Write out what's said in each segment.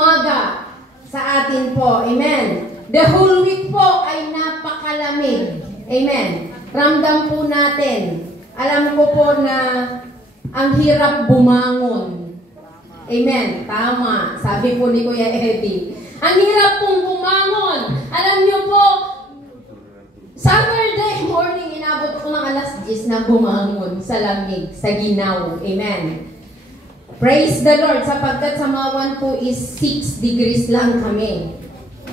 umaga sa atin po. Amen. The whole week po ay napakalamig. Amen. Ramdam po natin. Alam ko po na ang hirap bumangon. Amen. Tama. Sabi po ni Kuya Eddie. Ang hirap pong bumangon. Alam niyo po, Saturday morning, inabot ko ng alas 10 na bumangon sa lamig, sa ginaw. Amen. Praise the Lord, sapagkat sa Mawan po is 6 degrees lang kami.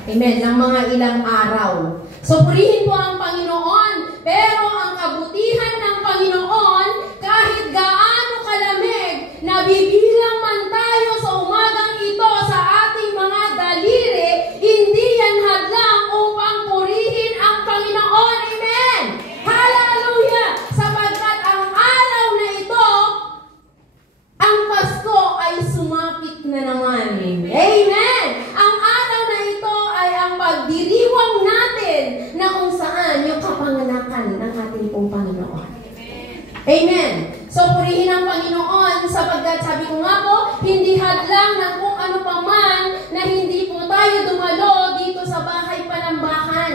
Amen, ng mga ilang araw. So, purihin po ang Panginoon, pero ang kabutihan ng Panginoon, kahit gaano kalamig, nabibilang man tayo sa umagang ito sa ating mga daliri, hindi yan hadlang upang purihin ang Panginoon. Amen! Hallelujah! Sapagkat ang araw na ito, ang Pasko ay sumapit na naman. Amen! Ang araw na ito ay ang pagdiriwang natin na kung saan yung kapanganakan ng ating pong Panginoon. Amen! So, purihin ang Panginoon sapagkat sabi ko nga po, hindi hadlang na kung ano pa man na hindi po tayo dumalo dito sa bahay Panambahan.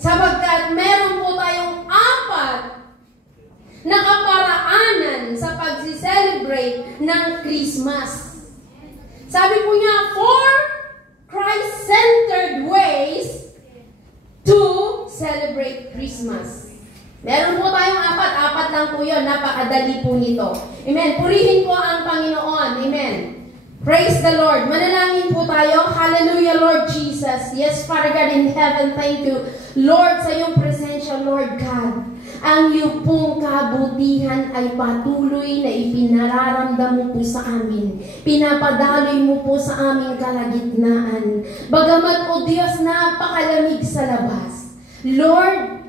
Sapagkat meron po tayong 4 na kaparaanan sa pag-celebrate ng Christmas. Sabi po niya, 4 Christ-centered ways to celebrate Christmas. Meron po tayong 4 lang po yun. Napakadali po nito. Amen. Purihin po ang Panginoon. Amen. Praise the Lord. Manalangin po tayo. Hallelujah, Lord Jesus. Yes, Father God in heaven, thank you, Lord, sa iyong presensya, Lord God. Ang iyong pong kabutihan ay patuloy na ipinararamdam mo po sa amin. Pinapadaloy mo po sa aming kalagitnaan. Bagamat, O Diyos, napakalamig sa labas. Lord,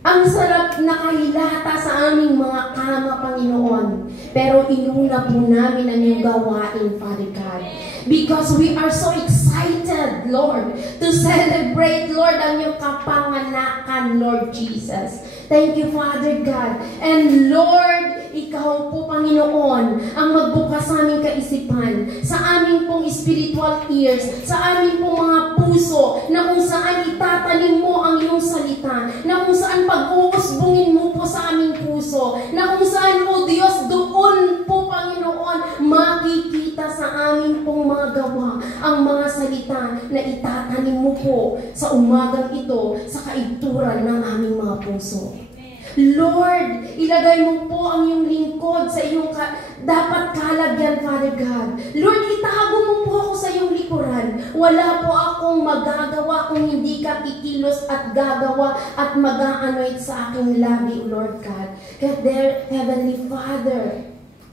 ang sarap nakahilata sa aming mga kama, Panginoon. Pero inuna po namin ang iyong gawain, Father God. Because we are so excited, Lord, to celebrate, Lord, ang iyong kapanganakan, Lord Jesus. Thank you, Father God. And Lord, ikaw po, Panginoon, ang magbukas sa aming kaisipan, sa aming pong spiritual ears, sa aming pong mga puso, na kung saan itatanim mo ang iyong salita, na kung saan pag-uusbungin mo po sa aming puso, na kung saan, O Diyos, doon po, Panginoon, makikita sa aming pong mga gawa, ang mga salita na itatanim mo po sa umagang ito, sa kaituran ng aming mga puso. Lord, ilagay mo po ang iyong lingkod sa iyong dapat kalagyan, Father God. Lord, itago mo po ako sa iyong likuran. Wala po akong magagawa kung hindi ka kikilos at gagawa at mag-a-anoint sa aking labi, Lord God. God, dear Heavenly Father,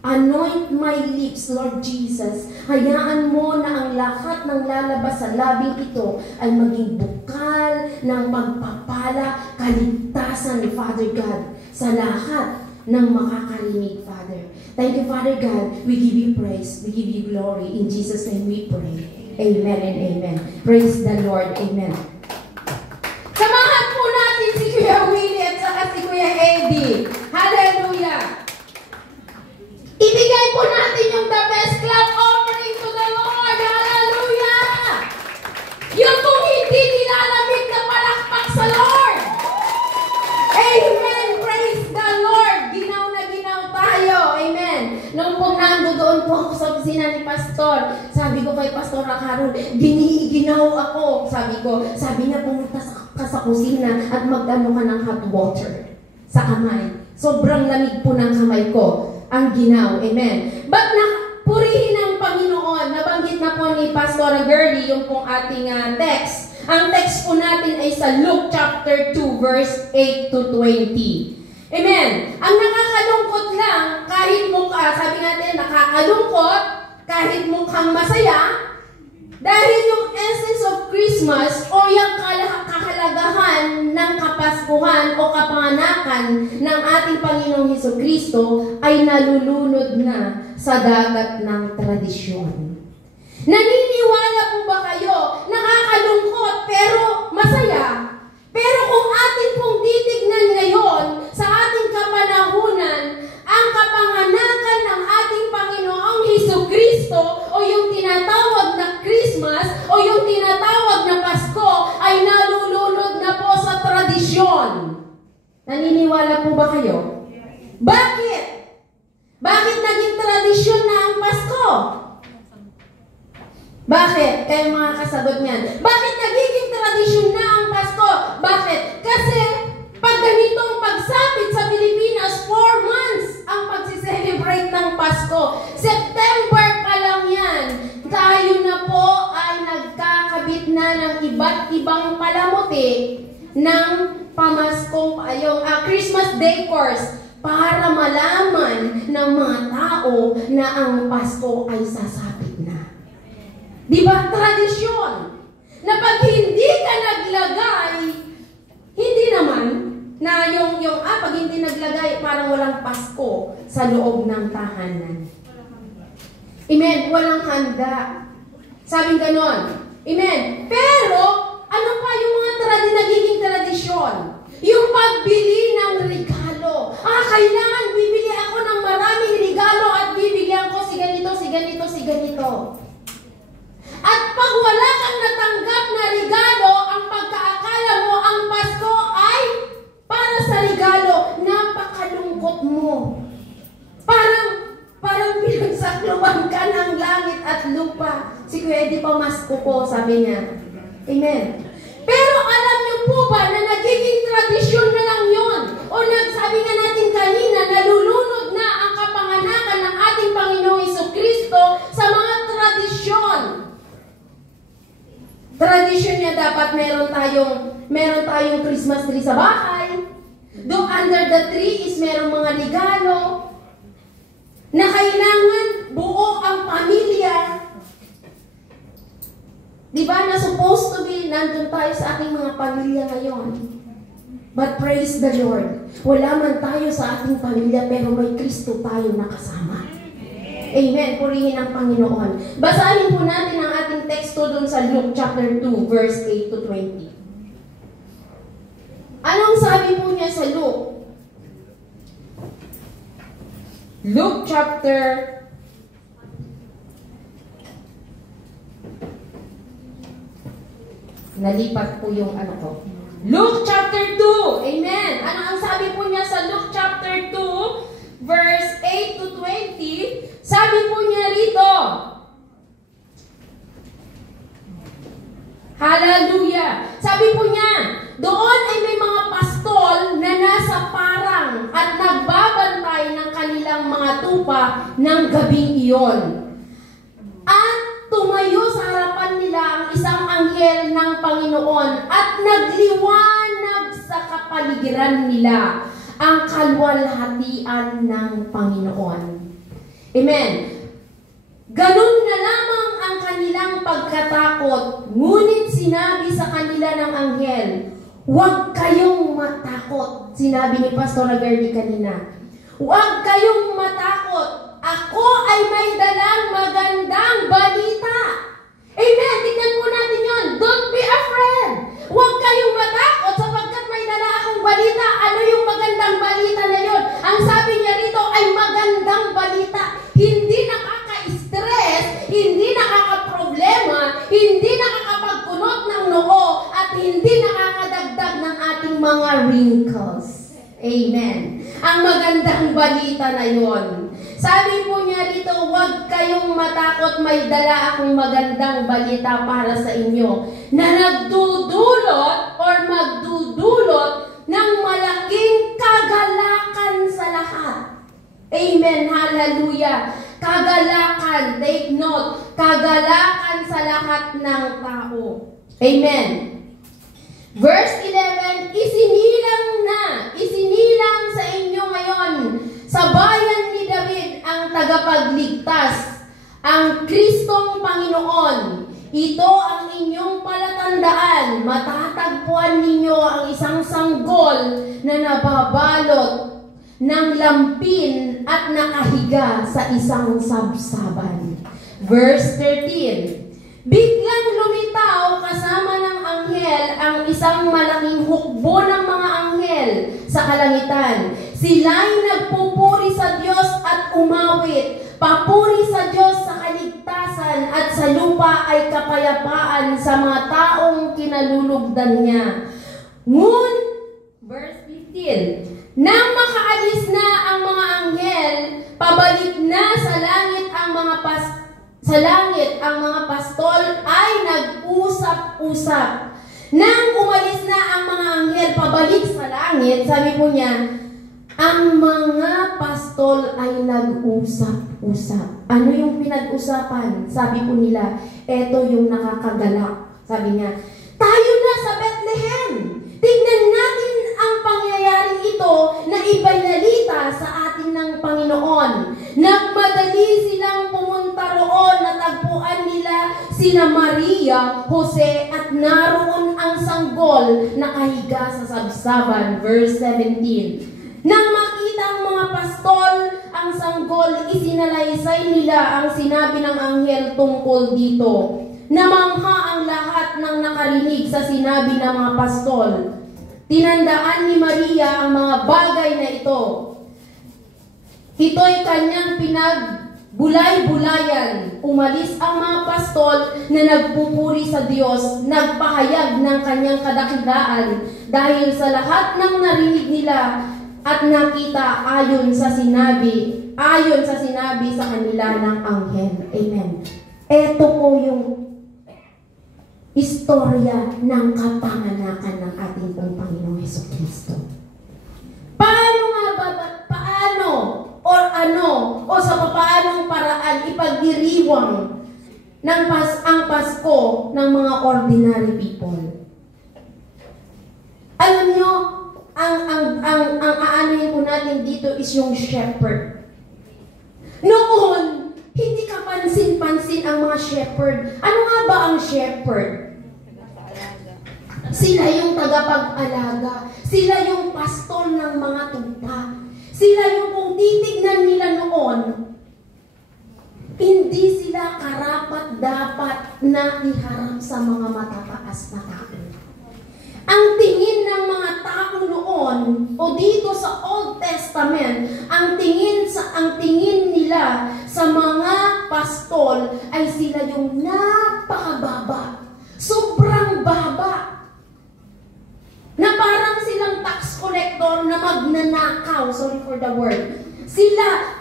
anoint my lips, Lord Jesus. Hayaan mo na ang lahat ng lalabas sa labing ito ay maging bukal ng pagpapala, kaligtasan, Father God, sa lahat ng makakarinig, Father. Thank you, Father God. We give you praise. We give you glory. In Jesus' name we pray. Amen and amen. Praise the Lord. Amen. Samahan po natin si Kuya Willie at saka si Kuya Eddie. Hallelujah. Ibigay po natin yung the best clap offering to the Lord. Hallelujah! Yung kung hindi nilalamig na palakpak sa Lord. Amen! Praise the Lord! Ginaw na ginaw tayo. Amen! Nung po doon po ako sa opisina ni Pastor, sabi ko kay Pastor Akaron, ginaw ako. Sabi niya, pumunta ka sa kusina at mag-ano ka ng hot water sa kamay. Sobrang lamig po ng kamay ko. Ang ginaw. Amen. But purihin ng Panginoon. Nabanggit na po ni Pastor Gerly yung pong ating text. Ang text po natin ay sa Luke chapter 2 verse 8 to 20. Amen. Ang nakakalungkot lang, kahit sabi natin, nakakalungkot, kahit mukhang masaya, dahil yung essence of Christmas o yung kahalagahan ng Kapaskuhan o kapanganakan ng ating Panginoong Hesukristo ay nalulunod na sa dagat ng tradisyon. Naniniwala po ba kayo? Nakakalungkot pero masaya. Pero kung atin pong titignan ngayon sa ating kapanahunan, ang kapanganakan ng ating Panginoong Hesukristo o yung tinatawag ba kayo? Bakit? Bakit naging tradisyon na ang Pasko? Bakit? Kayo mga kasagot niyan. Bakit nagiging tradisyon na ang Pasko? Bakit? Kasi pag ganitong pagsapit sa Pilipinas, 4 months ang pagsiselebrate ng Pasko. September pa lang yan. Tayo na po ay nagkakabit na ng iba't ibang palamuti ng pamaskong, yung Christmas decors para malaman ng mga tao na ang Pasko ay sasapit na. Di ba? Tradisyon. Na pag hindi ka naglagay, hindi naman na pag hindi naglagay, parang walang Pasko sa loob ng tahanan. Amen? Walang handa. Sabing ganon. Amen? Pero, ano pa yung mga nagiging tradisyon? Yung pagbili ng regalo. Kailangan bibili ako ng maraming regalo at bibigyan ko si ganito, si ganito, si ganito. At pag wala kang natanggap na regalo, ang pagkaakala mo ang Pasko ay para sa regalo, napakalungkot mo. Parang pinagsakluban ka ng langit at lupa. Si Kuya Eddie Pamasko po, sabi niya. Amen. Pero alam niyo po ba na nagiging tradisyon na lang yun? O nagsabi nga natin kanina, nalulunod na ang kapanganakan ng ating Panginoong Jesucristo sa mga tradisyon. Tradisyon niya dapat meron tayong Christmas tree sa bahay. Doon under the tree is merong mga regalo na kailangan buo ang pamilya. Di ba na supposed to be nandun tayo sa ating mga pamilya ngayon? But praise the Lord, wala man tayo sa ating pamilya pero may Kristo tayo nakasama. Amen. Purihin ang Panginoon. Basahin po natin ang ating teksto dun sa Luke chapter 2, verse 8 to 20. Anong sabi po niya sa Luke? Luke chapter nalipat po yung ano ko. Luke chapter 2. Amen. Ano ang sabi po niya sa Luke chapter 2, verse 8 to 20? Sabi po niya rito, hallelujah. Sabi po niya, doon ay may mga pastol na nasa parang at nagbabantay ng kanilang mga tupa ng gabing iyon. At tumayo sa harapan nila ang isang anghel ng Panginoon at nagliwanag sa kapaligiran nila ang kalwalhatian ng Panginoon. Amen. Ganun na lamang ang kanilang pagkatakot, ngunit sinabi sa kanila ng anghel, huwag kayong matakot. Sinabi ni Pastor Agardi kanina, huwag kayong matakot. Ako ay may dalang magandang balita. Amen. Tingnan po natin yun. Don't be afraid. Huwag kayong matakot sapagkat may dala akong balita. Ano yung magandang balita na yun? Ang sabi niya rito ay magandang balita. Hindi nakaka-stress, hindi nakaka-problema, hindi nakakapagkunot ng noo, at hindi nakakadagdag ng ating mga wrinkles. Amen. Ang magandang balita na yun. Sabi po niya rito, huwag kayong matakot, may dala akong magandang balita para sa inyo na nagdudulot or magdudulot ng malaking kagalakan sa lahat. Amen. Hallelujah. Kagalakan. Take note. Kagalakan sa lahat ng tao. Amen. Verse 11, isinilang sa inyo ngayon sa bayan ni David ang tagapagligtas, ang Kristong Panginoon. Ito ang inyong palatandaan. Matatagpuan ninyo ang isang sanggol na nababalot ng lampin at nakahiga sa isang sabsaban. Verse 13, biglang lumitaw kasama ng anghel ang isang malaking hukbo ng mga anghel sa kalangitan. Sila'y nagpupuri sa Diyos at umawit. Papuri sa Diyos sa kaligtasan at sa lupa ay kapayapaan sa mga taong kinalulugdan niya. Verse 15, nang makaalis na ang mga anghel, pabalik na sa langit ang mga pastol ay nag-usap-usap. Nang umalis na ang mga anghel pabalik sa langit, sabi po niya, ang mga pastol ay nag-usap-usap. Ano yung pinag-usapan? Sabi po nila, eto yung nakakagalak. Sabi niya, tayo na sa Bethlehem. Tingnan natin ang pangyayaring ito na ibaynalita sa atin ng Panginoon. Nagmadali silang pumunta roon, natagpuan nila sina Maria, Jose, at naroon ang sanggol na kahiga sa sabsaban. Verse 17. Nang makita ang mga pastol ang sanggol, isinalaysay nila ang sinabi ng anghel tungkol dito. Namangha ang lahat ng nakarinig sa sinabi ng mga pastol. Tinandaan ni Maria ang mga bagay na ito. Ito'y kanyang pinagbulay-bulayan. Umalis ang mga pastol na nagpupuri sa Diyos, nagpahayag ng kanyang kadakilaan dahil sa lahat ng narinig nila at nakita ayon sa sinabi sa kanila ng anghel. Amen. Ito po yung istorya ng kapanganakan ng ating pong Panginoong Jesucristo. Paano o sa paanong paraan ipagdiriwang ang Pasko ng mga ordinary people? Alam nyo, ang aanuhin po natin dito is yung shepherd. Noon, hindi ka pansin-pansin ang mga shepherd. Ano nga ba ang shepherd? Sila yung tagapag-alaga. Sila yung pastol ng mga tupa. Sila yung kung titignan nila noon, hindi sila karapat-dapat na iharap sa mga matataas na tao. Ang tingin ng mga tao noon, o dito sa Old Testament, ang tingin nila sa mga pastol ay sila yung napakababa. Sobrang baba. Na parang silang tax collector na magnanakaw. Sorry for the word.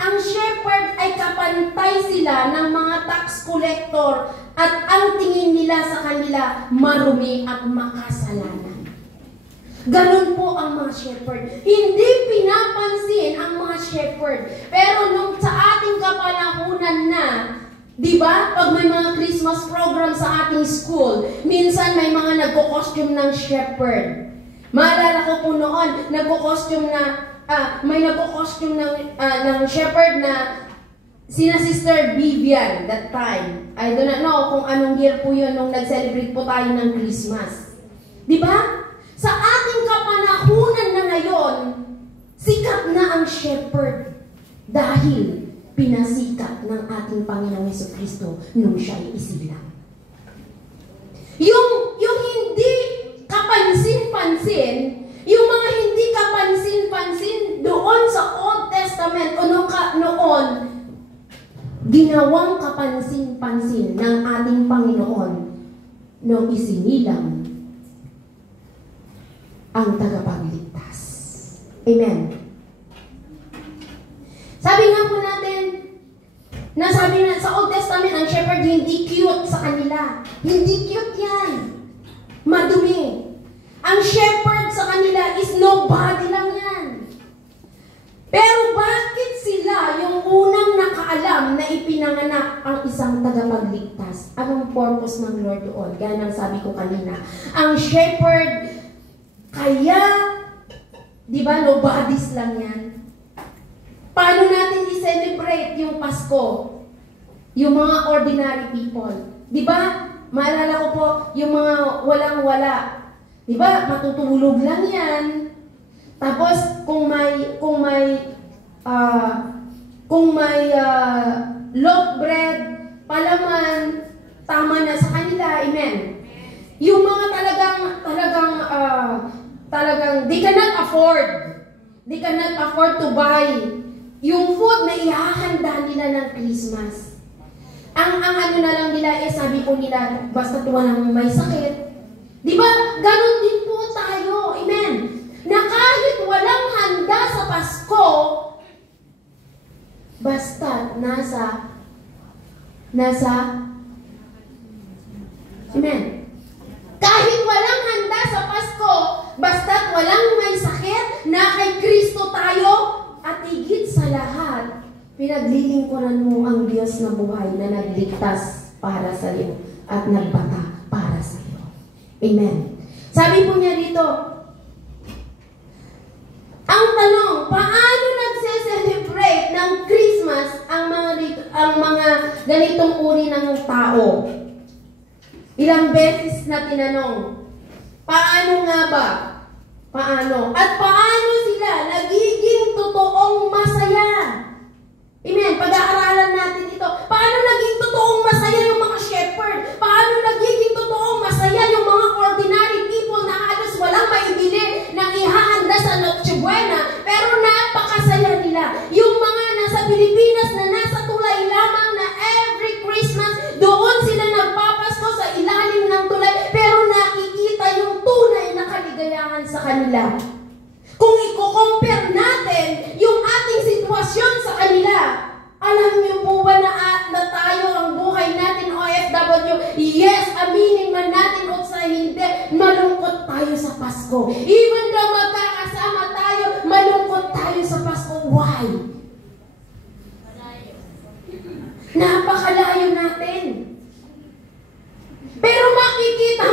Ang shepherd ay kapantay sila ng mga tax collector at ang tingin nila sa kanila marumi at makasalanan. Ganun po ang mga shepherd. Hindi pinapansin ang mga shepherd. Pero nung sa ating kapanahunan na, di ba? Pag may mga Christmas program sa ating school, minsan may mga nagko-costume ng shepherd. Maalala ko po noon, nagko-costume ng shepherd na sina Sister Vivian that time. I do not know kung anong year po yun nung nag-celebrate po tayo ng Christmas. Di ba? Sa ating kapanahunan na ngayon, sikat na ang shepherd dahil pinasikat ng ating Panginoong Jesucristo nung siya'y isilang. Yung hindi kapansin-pansin, yung mga hindi kapansin-pansin doon sa Old Testament o noon, ginawang kapansin-pansin ng ating Panginoon nung isinilang ang tagapagligtas. Amen. Sabi nga po natin, nasabi na sa Old Testament, ang shepherd hindi cute sa kanila. Hindi cute yan. Madumi. Ang shepherd sa kanila is nobody lang yan. Pero bakit sila yung unang nakaalam na ipinanganak ang isang tagapagligtas? Anong purpose ng Lord doon? Gaya ng sabi ko kanina. Ang shepherd, kaya, di ba, nobodies lang yan? Paano natin i-celebrate yung Pasko? Yung mga ordinary people. Di ba? Maalala ko po, yung mga walang-wala. Di ba? Matutulog lang yan. Tapos, kung may loaf bread, palaman, tama na sa kanila. Amen. Yung mga talagang, they cannot afford. They cannot afford to buy yung food na ihahanda nila ng Christmas. Ang ano na lang nila, sabi po nila, basta tuwa ng may sakit. Di ba? Ganon din po tayo. Amen. Na kahit walang handa sa Pasko, Pasko, basta nasa, amen. Kahit walang handa sa Pasko, basta walang may sakit, na kay Kristo tayo, at higit sa lahat, pinaglilingkuran mo ang Diyos na buhay na nagligtas para sa iyo at nagbata para sa iyo. Amen. Sabi po niya dito, ang tanong, paano nagse-celebrate ng Christmas ang mga ganitong uri ng tao? Ilang beses na tinanong, paano nga ba? Paano? At paano sila nagiging totoong masaya? Amen. Pag-aaralan natin ito. Paano naging totoong masaya yung mga shepherd? Paano nagiging totoong masaya yung mga ordinary people na halos walang maibili nang ihahanda sa Noche Buena, pero napakasaya nila. Yung mga nasa Pilipinas na nasa tulay lamang na every Christmas, doon sila nagpapasko sa ilalim ng tulay, pero nakikita yung tunay na kaligayahan sa kanila. Kung i-compare natin yung ating sitwasyon sa kanila, alam niyo po ba na tayo ang buhay natin OFW? Yes, aminin man natin o sa hindi, malungkot tayo sa Pasko. Even though magkakasama tayo, malungkot tayo sa Pasko. Why? Napakalayo natin. Pero makikita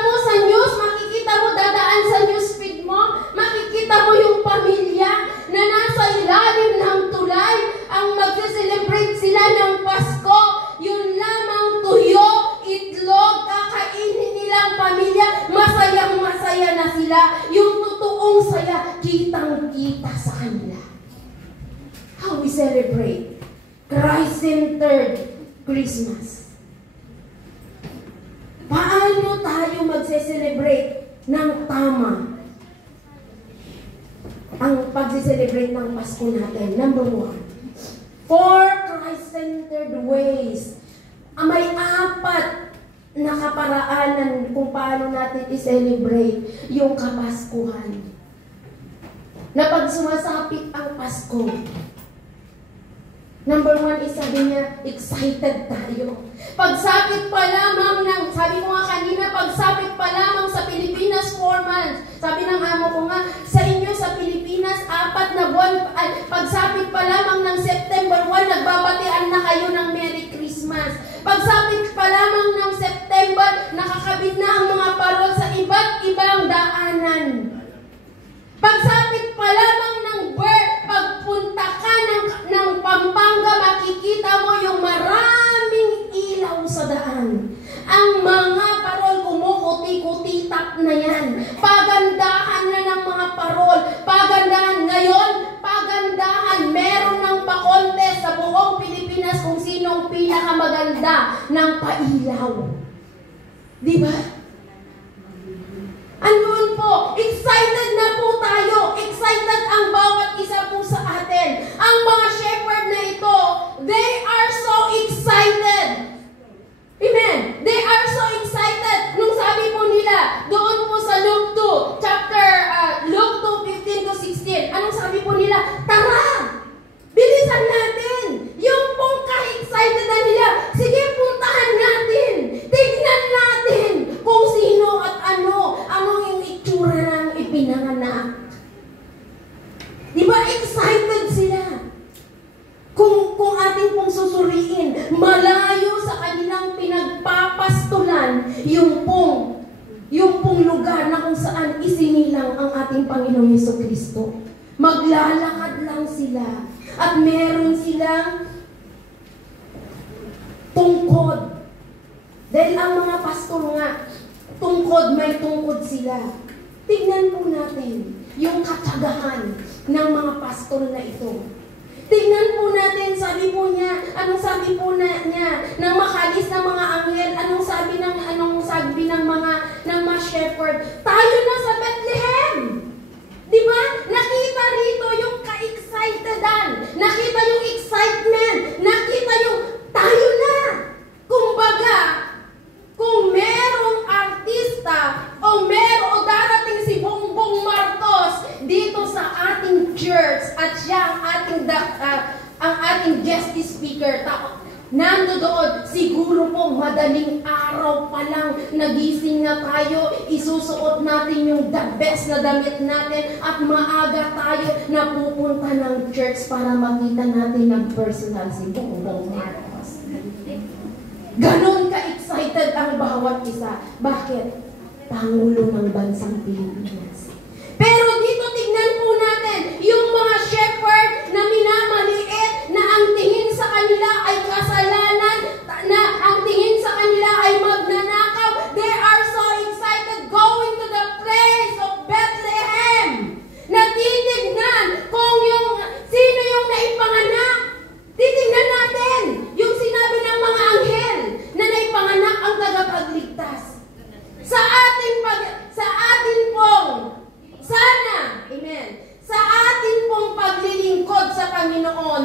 mo sa news, makikita mo dadaan sa newsfeed mo, makikita mo yung pamilya na nasa ilalim ng tulay, ang magse-celebrate sila ng Pasko, yun lamang tuyo, itlog, kakainin nilang pamilya, masayang-masaya na sila, yung totoong saya, kitang-kita sa kanila. How we celebrate Christ-centered Christmas. Paano tayo magse-celebrate ng tama ang pagse-celebrate ng Pasko natin? Number 1, 4 Christ-centered ways. May 4 na kaparaanan kung paano natin i-celebrate yung Kapaskuhan. Na pag sumasapit ang Pasko, number 1 is sabi niya, excited tayo. Pagsapit pa lamang ng, sabi ko nga kanina, pagsapit pa lamang sa Pilipinas 4 months. Sabi ng amo ko nga, sa inyo sa Pilipinas, 4 na buwan, pagsapit pa lamang ng September 1, nagbabatian na kayo ng Merry Christmas. Pagsapit pa lamang ng September, nakakabit na ang mga parol sa iba't ibang daanan. Pagsapit pa lamang ng birth, pagpunta ka ng Pampanga, makikita mo yung maraming ilaw sa daan. Ang mga parol kumukuti-kutitap na yan. Pagandahan na ng mga parol. Pagandahan ngayon, pagandahan. Meron ng pa-contest sa buong Pilipinas kung sinong pinakamaganda ng pailaw. Diba? Andun po, excited na po tayo. Excited ang bawat isa po sa atin. Ang mga shepherd na ito, they are so excited. Amen. They are so excited. Nung sabi po nila, doon po sa Luke 2, Luke 2:15-16, anong sabi po nila? Tara! Bilisan natin! Yung pong ka-excited na nila, sige, puntahan natin! Tignan natin kung sino at anong yung itsura ng ipinanganak. Di ba excited sila? Kung ating pong susuriin, malayo sa kanilang pinagpapastulan yung pong lugar na kung saan isinilang ang ating Panginoong Jesucristo. Maglalakad lang sila at meron silang tungkod. Dahil ang mga pastor nga, may tungkod sila. Tignan po natin yung katagahan ng mga pastor na ito. Tignan po natin, sabi po niya, anong sabi po niya, ng makalis na mga anghel, anong sabi ng mga shepherd, tayo na sa Bethlehem. Diba? Nakita rito yung ka-excitedan, nakita yung excitement, nakita yung tayo na. Kumbaga, kung merong artista o darating si Bongbong Marcos dito sa ating church, nando doon, siguro po madaling araw pa lang, nagising na tayo, isusuot natin yung the best na damit natin, at maaga tayo na pupunta ng church para makita natin ng personal si Bongbong Marcos. Ganon ka-excited ang bawat isa. Bakit? Pangulo ng bansang Pilipinas. Pero dito tignan po natin, yung mga shepherd na minamaliit, na ang tingin sa kanila ay kasalanan, na ang tingin sa kanila ay magnanakaw, they are so excited going to the place of Bethlehem. Natitignan kung sino yung naipanganak. Titignan natin yung sinabi ng mga anghel na naipanganak ang tagapagligtas. Sa atin pong sana, amen, sa atin pong paglilingkod sa Panginoon,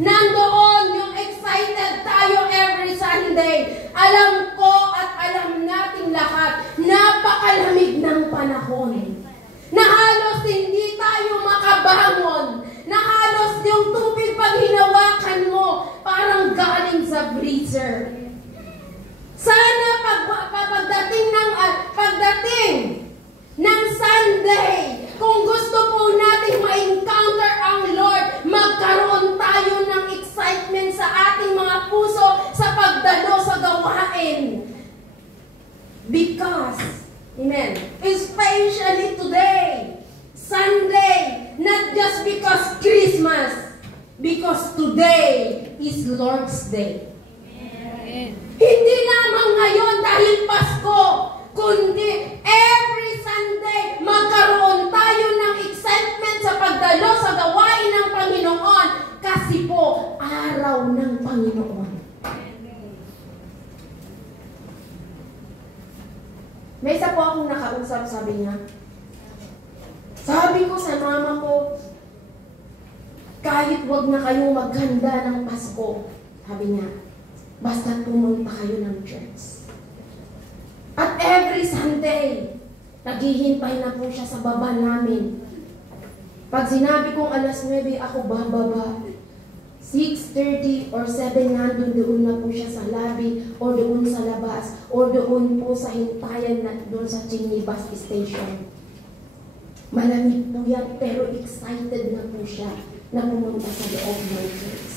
nandoon yung excited tayo every Sunday. Alam ko at alam nating lahat, napakalamig ng panahon. Na halos hindi tayo makabangon. Na halos yung tubig pag hinawakan mo, parang galing sa freezer. Sana pagdating ng Sunday, kung gusto po nating ma-encounter ang Lord, magkaroon tayo ng excitement sa ating mga puso sa pagdalo sa gawain. Because, amen, especially today, Sunday, not just because Christmas, because today is Lord's Day. Amen. Hindi lamang ngayon dahil Pasko, kundi every Sunday, magkaroon tayo ng excitement sa pagdalo sa gawain ng Panginoon kasi po, araw ng Panginoon. May isa po akong nakausap, sabi niya, sabi ko sa mama ko, kahit wag na kayo maghanda ng Pasko, sabi niya, basta pumunta kayo ng church. At every Sunday, naghihintay na po siya sa baba namin. Pag sinabi kong alas 9, ako bababa. 6:30 or 7, doon na po siya sa lobby, o doon sa labas, o doon po sa hintayan na doon sa Chingy Bus Station. Malamig po yan, pero excited na po siya na pumunta sa loob ng church.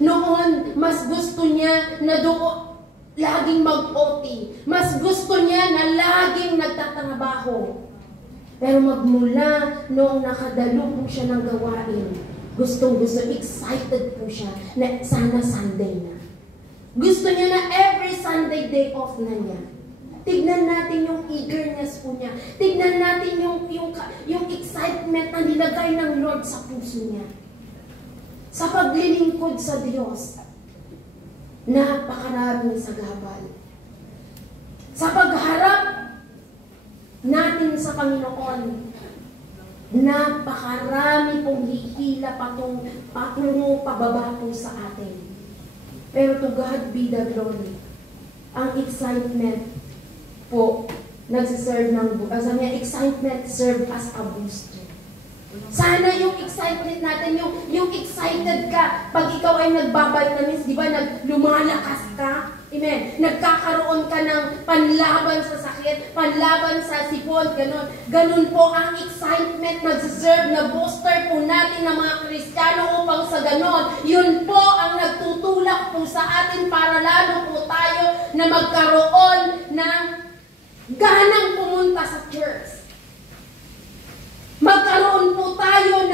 Noon, mas gusto niya na doon laging mag-OT. Mas gusto niya na laging nagtatrabaho. Pero magmula noong nakadalo po siya ng gawain, gustong-gusto, excited po siya na sana Sunday na. Gusto niya na every Sunday day off na niya. Tignan natin yung eagerness po niya. Tignan natin yung excitement na nilagay ng Lord sa puso niya. Sa paglilingkod sa Diyos. Napakaraming sagabal. Sa pagharap natin sa Panginoon, napakarami pong hihila patungo pababa po sa atin. Pero to God be the glory. Ang excitement po nagsiserve ng sabi niya, excitement serve as a booster. Sana yung excitement natin, yung excited ka pag ikaw ay nagbabitamins, di ba, lumalakas ka? Amen. Nagkakaroon ka ng panlaban sa sakit, panlaban sa sipon, ganun. Ganun po ang excitement nagsiserve na booster po natin ng mga Kristiyano upang sa ganun, yun po ang nagtutulak po sa atin para lalo po tayo na magkaroon ng ganang pumunta sa church. Magkaroon po tayo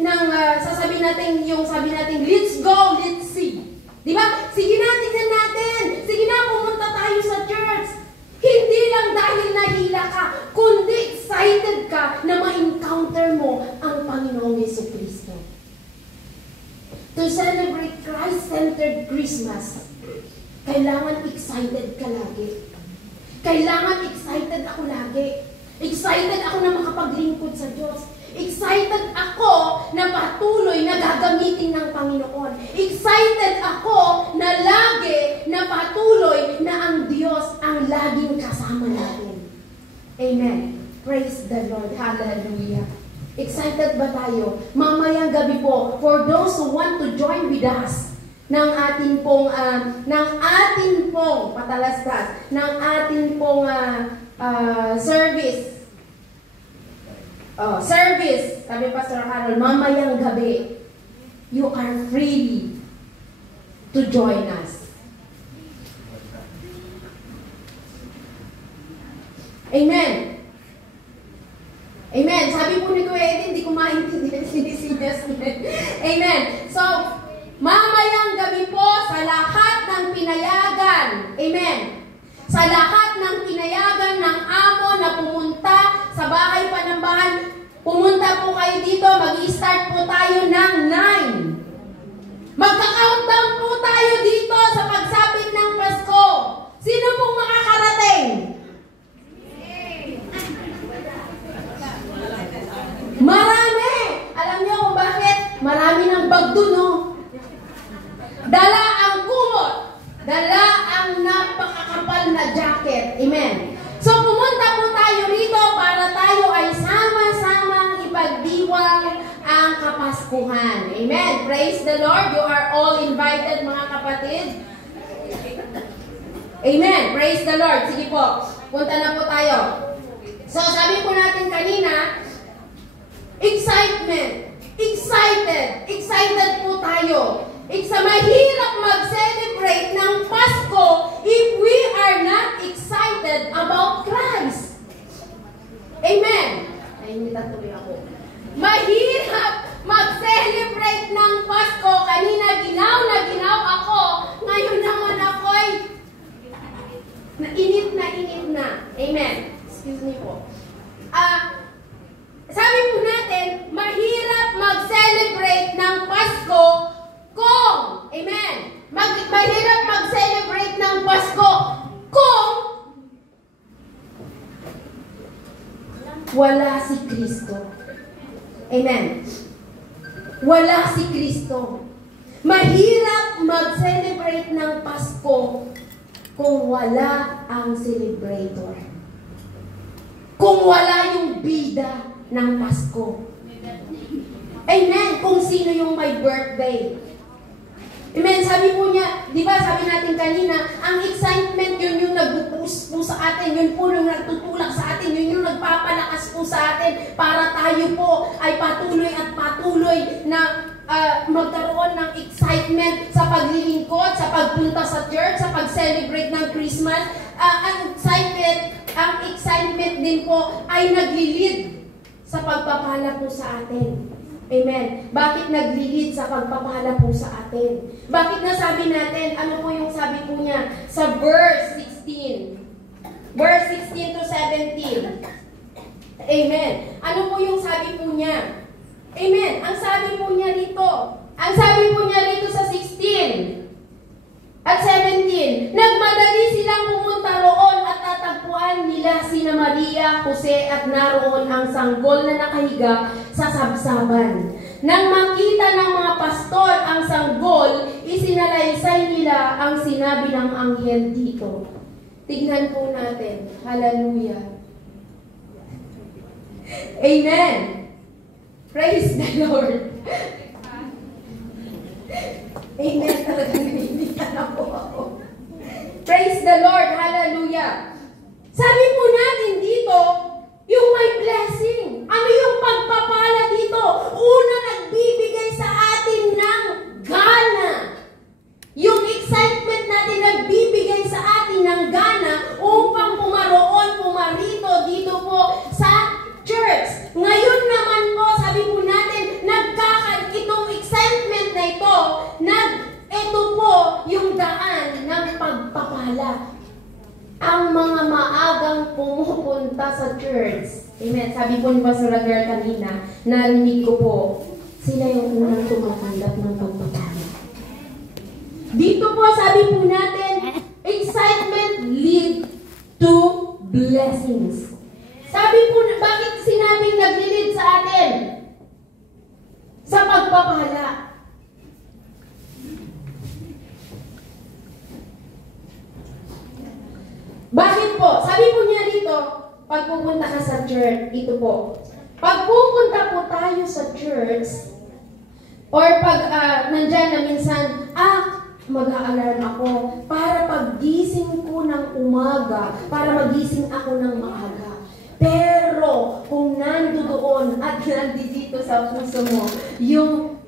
ng sasabihin natin, yung sabi natin, let's go, let's see. Di ba? Sige na, tignan natin. Sige na, pumunta tayo sa church. Hindi lang dahil nahila ka, kundi excited ka na ma-encounter mo ang Panginoong Jesucristo. To celebrate Christ-centered Christmas, kailangan excited ka lagi. Kailangan excited ako lagi. Excited ako na makapaglingkod sa Diyos. Excited ako na patuloy na gagamitin ng Panginoon. Excited ako na lagi na patuloy na ang Diyos ang laging kasama natin. Amen. Praise the Lord. Hallelujah. Excited ba tayo? Mamayang gabi po, for those who want to join with us, ng atin pong patalastas, ng atin pong service. Service, sabi Pastor Carol, mamayang gabi, you are free to join us. Amen. Amen. Sabi po ni Kuya Edin, hindi ko maintindihan sinisinyas. Amen. So, mamayang gabi po sa lahat ng pinayagan. Amen. Sa lahat ng pinayagan ng amo na pumunta sa bahay Panambahan, pumunta po kayo dito, mag-i-start po tayo ng 9. Magka-countdown po tayo dito sa pagsapit ng Pasko. Sino pong makakarating? Marami! Alam niyo kung bakit? Marami ng bagdo, no? Dala ang kumot. Dala ang napakakapal na jacket. Amen. So, pumunta po tayo rito para tayo ay sama-samang ipagdiwang ang Kapaskuhan. Amen. Praise the Lord. You are all invited, mga kapatid. Amen. Praise the Lord. Sige po. Punta na po tayo. So, sabi po natin kanina, excitement. Excited po tayo. Mahirap mag-celebrate ng Pasko if we are not excited about Christ. Amen. Nainitan tuloy ako. Mahirap mag-celebrate ng Pasko. Kanina ginaw ako. Ngayon naman ako'y init na. Amen. Excuse me po. Sabi po natin, mahirap mag-celebrate ng Pasko kung, amen, mahirap mag-celebrate ng Pasko kung wala si Kristo. Amen. Wala si Kristo. Mahirap mag-celebrate ng Pasko kung wala ang celebrator. Kung wala yung bida ng Pasko. Amen. Kung sino yung may birthday. Amen. Sabi po niya, di ba sabi natin kanina, ang excitement yun yung nagpupush po sa atin, yun po yung nagtutulak sa atin, yun yung nagpapalakas po sa atin para tayo po ay patuloy at patuloy na magkaroon ng excitement sa paglilingkod, sa pagpunta sa church, sa pag-celebrate ng Christmas. Ang excitement din po ay naglilid sa pagpapala po sa atin. Amen. Bakit naglilid sa pagpapala po sa atin? Bakit nasabi natin, ano po yung sabi po niya sa verse 16? Verse 16 to 17. Amen. Ano po yung sabi po niya? Amen. Ang sabi po niya rito sa 16 at 17, nagmadali silang pumunta roon at tatagpuan nila sina Maria, Jose at naroon ang sanggol na nakahiga sa sabsaban. Nang makita ng mga pastor ang sanggol, isinalaysay nila ang sinabi ng anghel dito. Tignan po natin. Hallelujah. Amen. Praise the Lord. Amen. Talagang naiindihan na po ako. Praise the Lord. Hallelujah. Sabi po natin dito, yung may blessing. Ano yung pagpapala dito? Una, nagbibigay sa atin ng gana. Yung excitement natin nagbibigay sa atin ng gana upang pumarito dito po sa church. Ngayon naman po, sabi po natin, itong excitement na ito, ito po yung daan ng pagpapala. Ang mga maagang pumupunta sa church. Amen. Sabi po ni Pastor Agar kanina, narinig ko po, sila yung unang tumatanggap ng pagpapala. Dito po, sabi po natin, excitement lead to blessings. Sabi po, bakit sinabing nag-lead sa atin? Sa pagpapala. Bakit po? Sabi po niya dito, pag pupunta ka sa church, ito po. Pag pupunta po tayo sa church, or pag nandyan na minsan, mag-aalarm ako para paggising ko ng umaga, para magising ako ng maaga. Pero kung nandoon at nandito sa puso mo, yung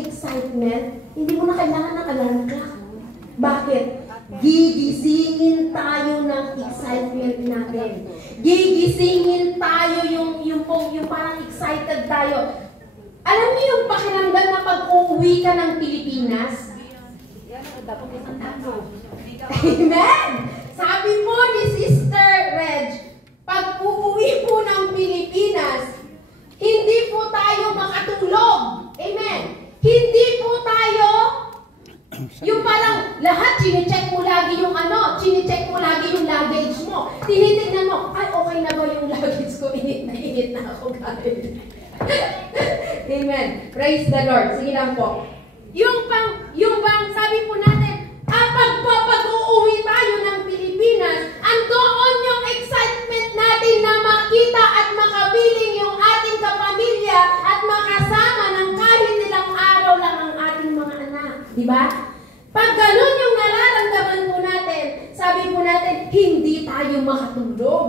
excitement, hindi mo na kailangan ng alarm clock. Bakit? Gigisingin tayo ng excitement natin. Gigisingin tayo yung parang excited tayo. Alam niyo yung pakiramdam na pag-uwi ka ng Pilipinas? Amen! Sabi po ni Sister Reg, pag uuwi po ng Pilipinas, hindi po tayo makatulog. Amen! Hindi po tayo, yung parang lahat, chine-check mo lagi yung chine-check mo lagi yung luggage mo. Tinitignan mo, ay okay na ba yung luggage ko? Init na ako galing. Amen. Praise the Lord. Sige lang po. Yung bang sabi po natin, pag-uuwi tayo ng Pilipinas, andoon yung excitement natin na makita at makabiling yung ating kapamilya at makasama ng kahit ilang araw lang ang ating mga anak. Diba? Pag ganun yung nararamdaman po natin, sabi po natin, hindi tayo makatulog.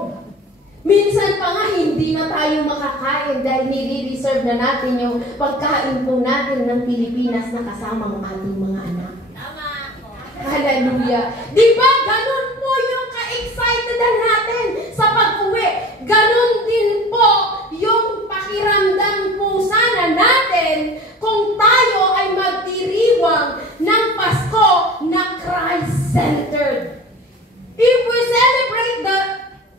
Minsan pa nga, hindi na tayo makakain dahil nire-reserve na natin yung pagkain po natin ng Pilipinas na kasama ang ating mga anak. Tama. Hallelujah. Di ba? Ganun po yung ka-excitedan natin sa pag-uwi. Ganun din po yung pakiramdam po sana natin kung tayo ay magdiriwang ng Pasko na Christ-centered. If we celebrate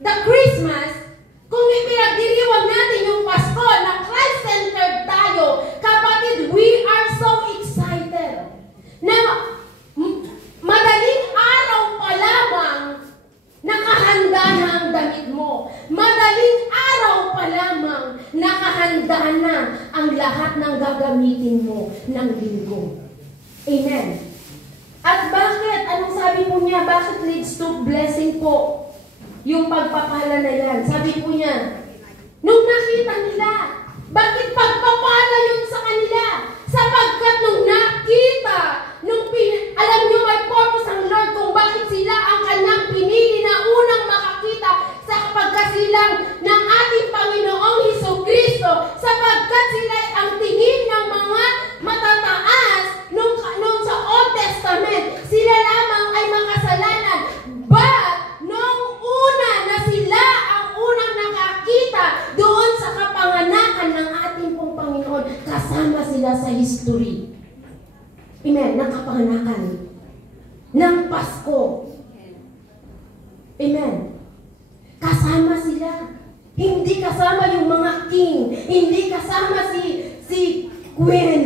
the Christmas, kung ipinagdiriwang natin yung Pasko na Christ-centered tayo, kapatid, we are so excited na madaling araw pa lamang nakahanda na ang damit mo. Madaling araw pa lamang nakahanda na ang lahat ng gagamitin mo ng linggo. Amen. At bakit? Anong sabi po niya? Bakit leads to blessing po? Yung pagpapala na yan. Sabi po niya, nung nakita nila, bakit pagpapala yun sa kanila? Sapagkat nung nakita, alam niyo may purpose ang Lord kung bakit sila ang kanyang pinili na unang makakita sa pagkasilang ng ating Panginoong Hesukristo, sapagkat sila ang tingin ng mga matataas nung sa Old Testament, sila lamang ay makasalanan. But nung una na sila ang unang nakakita doon sa kapanganakan ng ating pong Panginoon, kasama sila sa history. Amen. Ng kapanganakan. Ng Pasko. Amen. Kasama sila. Hindi kasama yung mga king. Hindi kasama si Queen.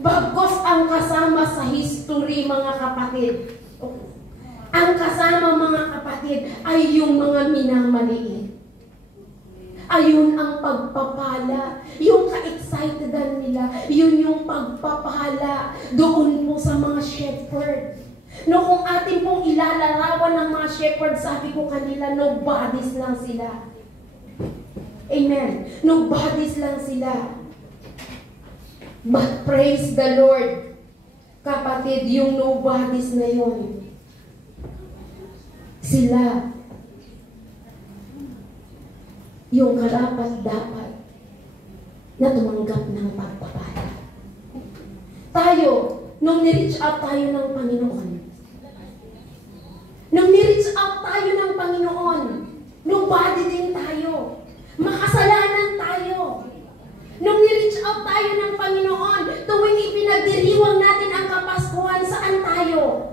Bagos ang kasama sa history, mga kapatid. Ang kasama, mga kapatid, ay yung mga minamaliit. Ayun ang pagpapala. Yung ka-excitedan nila, yun yung pagpapala doon po sa mga shepherd. No, kung atin pong ilalarawan ng mga shepherd, sabi ko kanila, nobodies lang sila. Amen. Nobodies lang sila. But praise the Lord, kapatid, yung nobodies na yun, sila yung karapat-dapat na tumanggap ng pagpapala. Tayo, nung ni-reach out tayo ng Panginoon, nobody din tayo. Makasalanan tayo. Nung ni-reach out tayo ng Panginoon, tuwing ipinagdiriwang natin ang Kapaskuhan, saan tayo?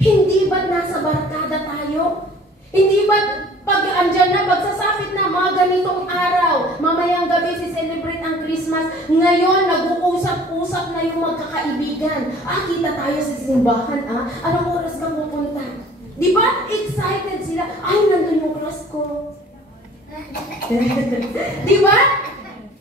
Hindi ba't nasa barkada tayo? Hindi ba't pag andyan na, pagsasapit na mga ganitong araw, mamayang gabi si-celebrate ang Christmas, ngayon nag-uusap-usap na yung magkakaibigan. Kita tayo sa simbahan, Anong oras ka pupunta? Di ba? Excited sila. Ay, nandun yung class ko. Di ba?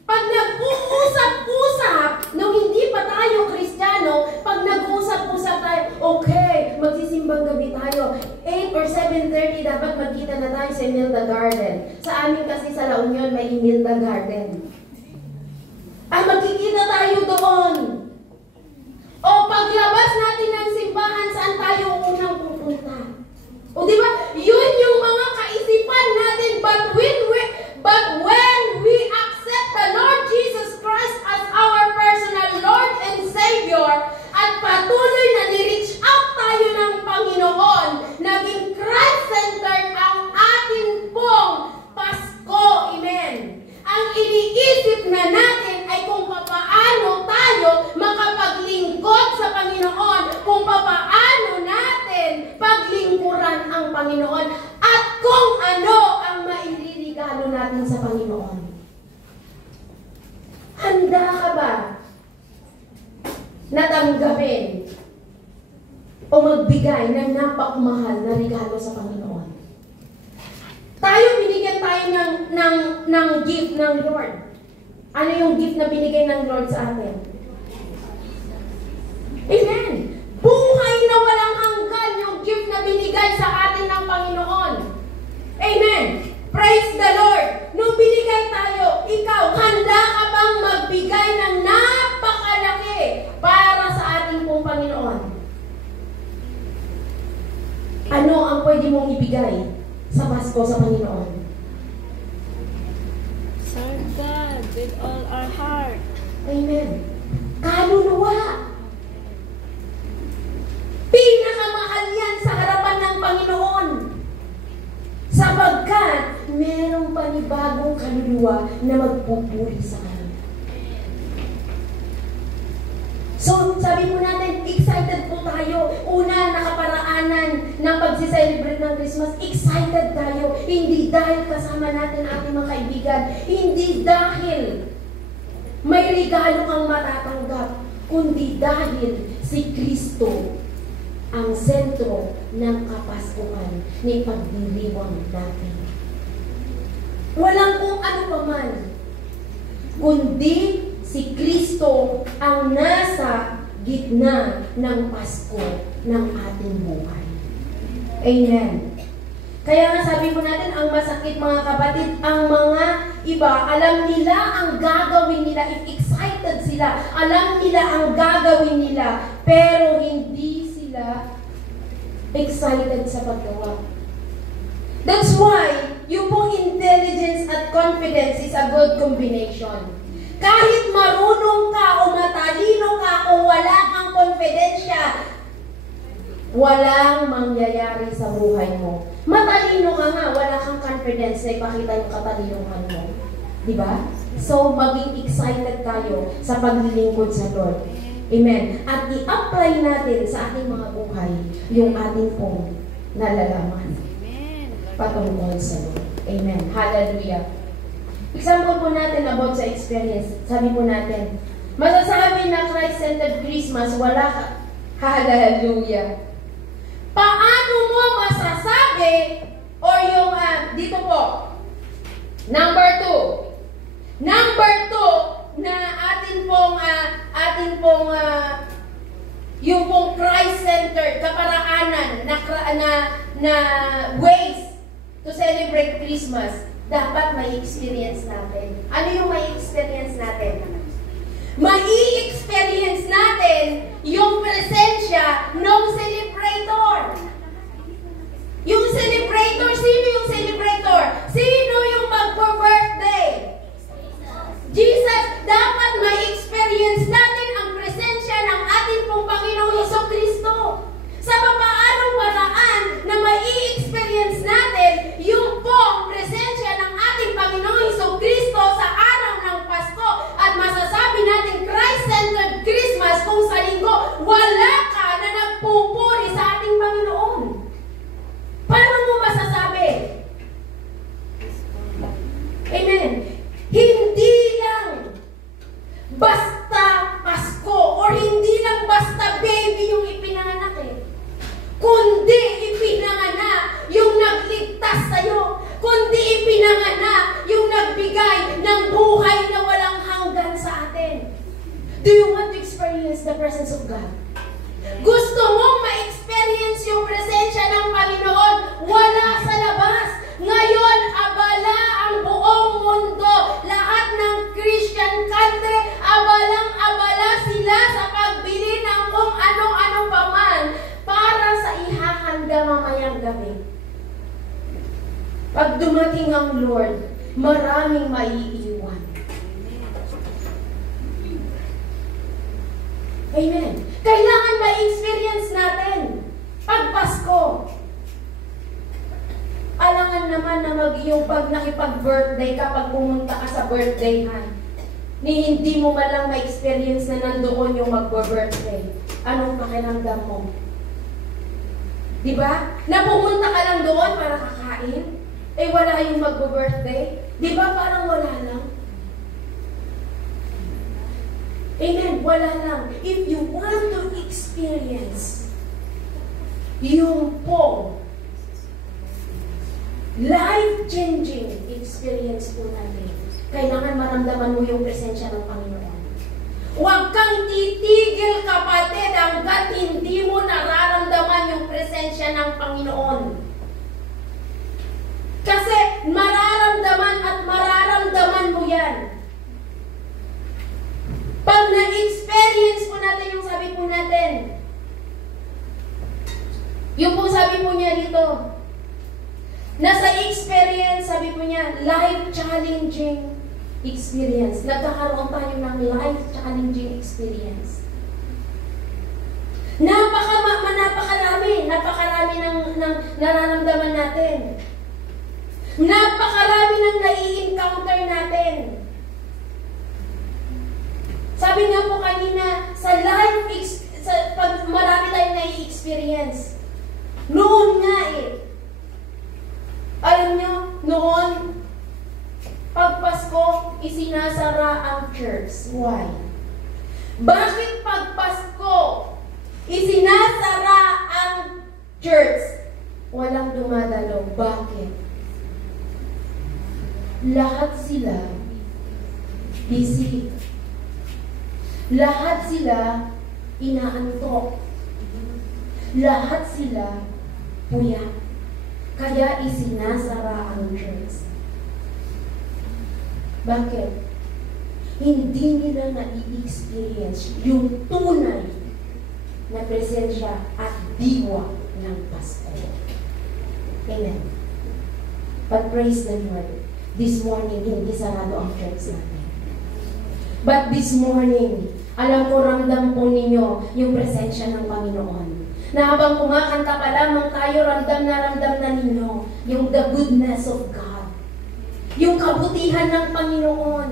Pag nag-uusap-usap, nung hindi pa tayo Kristiyano, pag nag-uusap-usap tayo, okay, magsisimbang gabi tayo. 8 or 7:30, dapat magkita na tayo sa Imelda Garden. Sa amin kasi sa La Union, may Imelda Garden. Ay, magkikita tayo doon. O paglabas natin ng simbahan, saan tayo unang pupunta? O di ba? Yun yung mga kaisipan natin. But when we accept the Lord Jesus Christ as our personal Lord and Savior, at patuloy na ni-reach out tayo ng Panginoon, naging Christ-centered ang atin pong Pasko. Amen. Ang iniisip na natin ay kung paano tayo makapaglingkod sa Panginoon, kung paano natin paglingkuran ang Panginoon, at kung ano ang mairirigalo natin sa Panginoon. Handa ka ba na tanggapin o magbigay ng napakmahal na regalo sa Panginoon? Tayo, binigyan tayo ng gift ng Lord. Ano yung gift na binigay ng Lord sa atin? Amen! Buhay na walang hanggan yung gift na binigay sa atin ng Panginoon. Amen! Praise the Lord! Nung binigay tayo, ikaw, handa ka bang magbigay ng napakalaki para sa ating pong Panginoon? Ano ang pwede mong ibigay sa Pasko sa Panginoon? Serve God with all our heart. Amen. Kaluluwa. Pinakamahal yan sa harapan ng Panginoon. Sapagkat merong panibagong kaluluwa na magpupuri sa Kanya. So, sabi po natin, excited po tayo. Una, nakaparaanan ng pagsiselebrate ng Christmas. Excited tayo. Hindi dahil kasama natin ating mga kaibigan. Hindi dahil may regalo kang matatanggap. Kundi dahil si Kristo ang sentro ng kapaskuhan ni pagdiriwang natin. Walang kung ano paman, kundi si Kristo ang nasa gitna ng Pasko ng ating buhay. Amen. Kaya nga sabi ko natin, ang masakit mga kapatid, ang mga iba, alam nila ang gagawin nila, if excited sila, alam nila ang gagawin nila, pero hindi sila excited sa paggawa. That's why, yung pong intelligence at confidence is a good combination. Kahit marunong ka o matalino ka o wala kang konfidensya, walang mangyayari sa buhay mo. Matalino ka nga, wala kang confidence na ipakita yung katalinuhan mo. Diba? So, maging excited tayo sa paglilingkod sa Lord. Amen. At i-apply natin sa ating mga buhay yung ating pong nalalaman patungkol sa Lord. Amen. Hallelujah. Example po natin about sa experience. Sabi po natin, masasabi na Christ-centered Christmas, wala ka. Hallelujah. Paano mo masasabi, or yung, dito po, number 2, na yung pong Christ-centered, kaparaanan, na ways to celebrate Christmas, dapat may experience natin. Ano yung may experience natin? May experience natin yung presensya ng celebrator. Yung celebrator, sino yung celebrator? Sino yung magpo-birthday? Jesus, dapat may experience natin ang presensya ng ating pong Panginoong Jesucristo. Sa papaanong paraan na may experience natin yung pong presensya ng ating Panginoong Jesucristo sa araw ng Pasko, at masasabi natin Christ-centered Christmas kung sa linggo wala ka na nagpupuri sa ating Panginoon. Paano mo masasabi? Amen. Hindi lang basta pag dumating ang Lord, maraming maiiwan. Amen. Kailangan ma-experience natin pag Pasko. Alangan naman na yung pag nakipag-birthday ka, pag pumunta ka sa birthdayhan, ni hindi mo man lang ma-experience na nandoon yung mag-birthday. Anong pakiramdam mo? Diba? Na pumunta ka lang doon para kakain? Eh wala yung mag-birthday? Diba parang wala lang? Amen, wala lang. If you want to experience yung po life-changing experience po natin, kailangan maramdaman mo yung presensya ng Panginoon. Huwag kang titigil, kapatid, hanggat hindi mo nararamdaman yung presensya ng Panginoon. Kasi mararamdaman at mararamdaman mo yan. Pag na-experience po natin yung sabi po natin, yung po sabi po niya dito, nasa experience, sabi po niya, life-challenging experience. Nagkakaroon tayo ng life-challenging experience. Napakarami ng nararamdaman natin. Napakarami ng nai-encounter natin. Sabi nga po kanina, pag marami tayong nai-experience. Noon nga alam nyo, noon, pag Pasko, isinasara ang church. Why? Bakit pag Pasko, isinasara ang church? Walang dumadalo. Bakit? Lahat sila busy. Lahat sila inaantok. Lahat sila puyat. Kaya isinasara ang church. Bakit? Hindi nila na-i-experience yung tunay na presensya at diwa ng Pasko. Amen. But praise the Lord, this morning, hindi sarado ang church natin. But this morning, alam ko, ramdam po ninyo yung presensya ng Panginoon. Na habang kumakanta pa lamang tayo, ramdam na ninyo yung the goodness of God. Yung kabutihan ng Panginoon.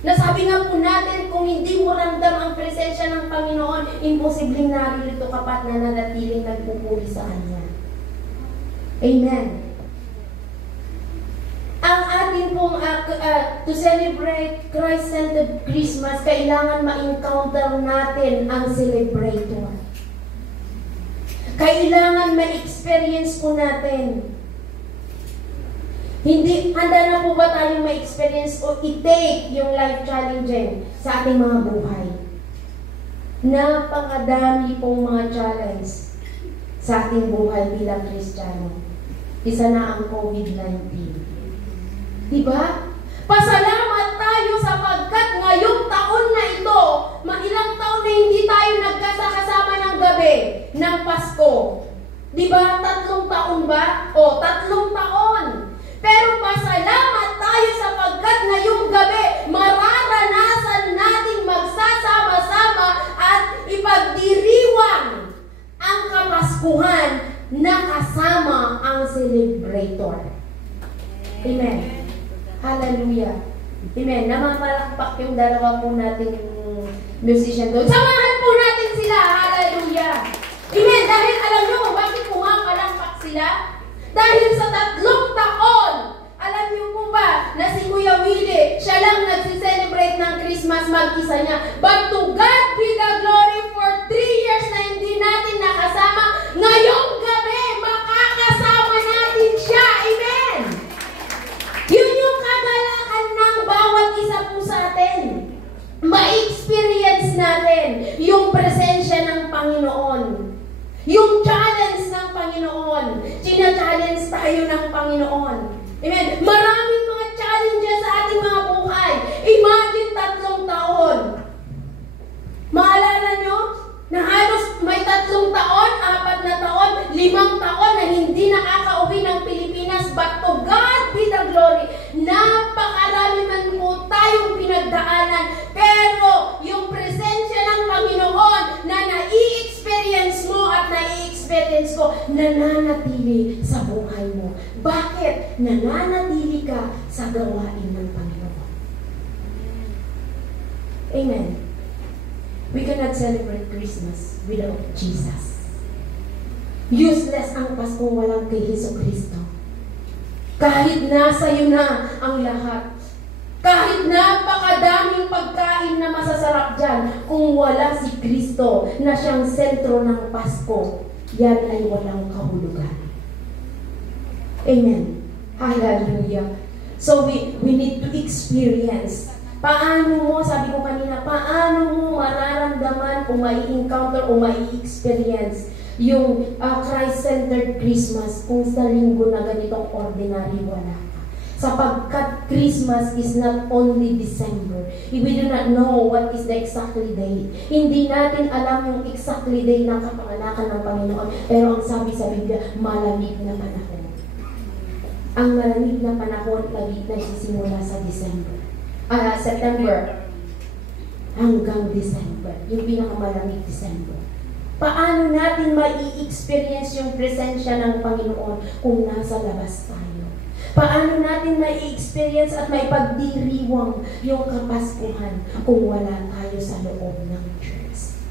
Nasabi nga po natin, kung hindi mo ramdam ang presensya ng Panginoon, imposibleng naririto kapat na nanatiling nagpupuri sa Kanya. Amen. Ang atin pong to celebrate Christ-centered Christmas, kailangan ma-encounter natin ang celebrator. Kailangan ma-experience po natin. Hindi, handa na po ba tayong ma-experience o i-take yung life challenging sa ating mga buhay? Napakadami pong mga challenge sa ating buhay bilang Kristiyano. Isa na ang COVID-19. Diba? Pasalamat tayo sapagkat ngayong taon na ito, ilang taon na hindi tayo nagkasakasama ng gabi ng Pasko. Diba? 3 taon ba? O, 3 taon. Pero pasalamat tayo sapagkat ngayong gabi, mararanasan nating magsasama-sama at ipagdiriwang ang Kapaskuhan na kasama ang celebrator. Amen. Hallelujah. Amen. Namapalakpak yung dalawa po nating musician doon. Samahan po natin sila. Hallelujah. Amen. Dahil alam nyo kung bakit pumapalakpak sila? Dahil sa 3 taon, alam niyo po ba na si Kuya Willie, siya lang nagsiselebrate ng Christmas mag-isa niya. But to God be the glory for 3 years na hindi natin nakasama. Ngayong gabi, makakasama natin siya. Amen. Yun yung kagalakan ng bawat isa po sa atin. Ma-experience natin yung presensya ng Panginoon. Yung challenge ng Panginoon. China-challenge tayo ng Panginoon. Amen. Maraming mga challenges sa ating mga buhay. Imagine 3 taon. Maalala nyo? Na halos may 3 taon, 4 na taon, 5 taon na hindi nakakauwi ng Pilipinas. But to God experience ko nananatili sa buhay mo. Bakit? Nananatili ka sa gawain ng Panginoon. Amen. We cannot celebrate Christmas without Jesus. Useless ang Pasko walang kay Jesucristo. Kahit nasa iyo na ang lahat, kahit napakadaming pagkain na masasarap dyan, kung wala si Kristo na siyang sentro ng Pasko, yan ay walang kahulugan. Amen. Hallelujah. So we need to experience. Paano mo, sabi ko kanina, paano mo mararamdaman o mai-encounter o mai-experience yung Christ-centered Christmas kung sa linggo na ganitong ordinary wala ka? Sapagkat Christmas is not only December. We do not know what is the exactly day. Hindi natin alam yung exactly day ng kapanganakan ng Panginoon. Pero ang sabi sa Biblia, malamig na panahon. Ang malamig na panahon, lagi na sisimula sa September hanggang December. Yung pinakamalamig December. Paano natin mai-experience yung presensya ng Panginoon kung nasa labas tayo? Paano natin mai-experience at may pagdiriwang yung Kapaskuhan kung wala tayo sa loob ng church?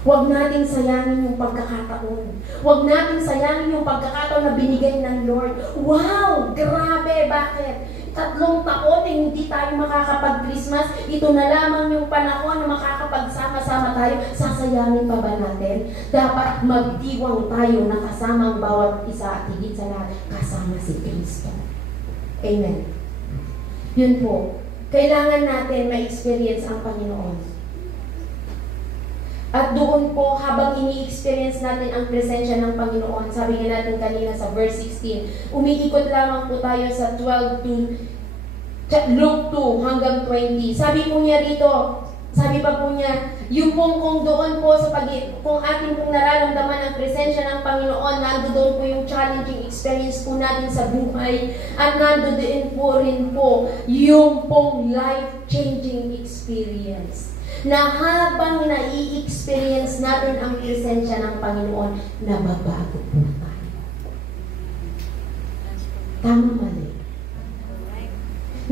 Huwag natin sayangin yung pagkakataon. Huwag natin sayangin yung pagkakataon na binigay ng Lord. Wow! Grabe! Bakit? 3 taon eh, hindi tayo makakapag-Christmas. Ito na lamang yung panahon na makakapagsama-sama tayo. Sasayangin pa ba natin? Dapat magdiwang tayo na kasama ang bawat isa at higit sa lahat kasama si Kristo. Amen. Yun po. Kailangan natin ma-experience ang Panginoon. At doon po, habang ini-experience natin ang presensya ng Panginoon, sabi nga natin kanina sa verse 16, umiikot lamang po tayo sa 12 to Luke 2 hanggang 20. Sabi po niya rito, sabi pa po niya, yung pong kung doon po sa kung ating pong nararamdaman ang presensya ng Panginoon, nandoon po yung challenging experience po natin sa buhay, at nandoon po rin po yung pong life-changing experience. Na habang nai-experience natin ang presensya ng Panginoon, nababago po tayo. Tama mali.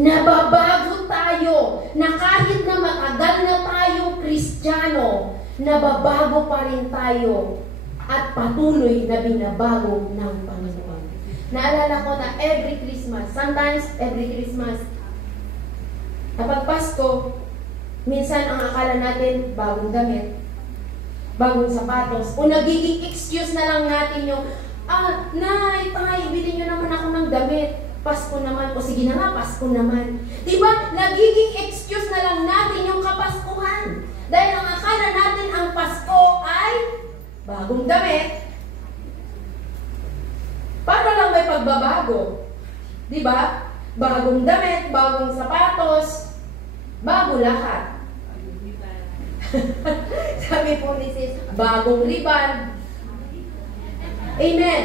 Nababago tayo, na kahit na matagal na tayo Kristiyano, nababago pa rin tayo at patuloy na binabago ng Panginoon. Naalala ko na every Christmas, sometimes every Christmas, kapag Pasko, minsan ang akala natin, bagong damit, bagong sapatos, o nagiging excuse na lang natin yung, Nay, tay, bilhin nyo naman ako ng damit. Pasko naman, o sige na nga, Pasko naman. Diba? Nagiging excuse na lang natin yung Kapaskuhan. Dahil ang akala natin ang Pasko ay bagong damit. Para lang may pagbabago. Diba? Bagong damit, bagong sapatos, bago lahat. Sabi po ni sis, bagong ribbon. Amen.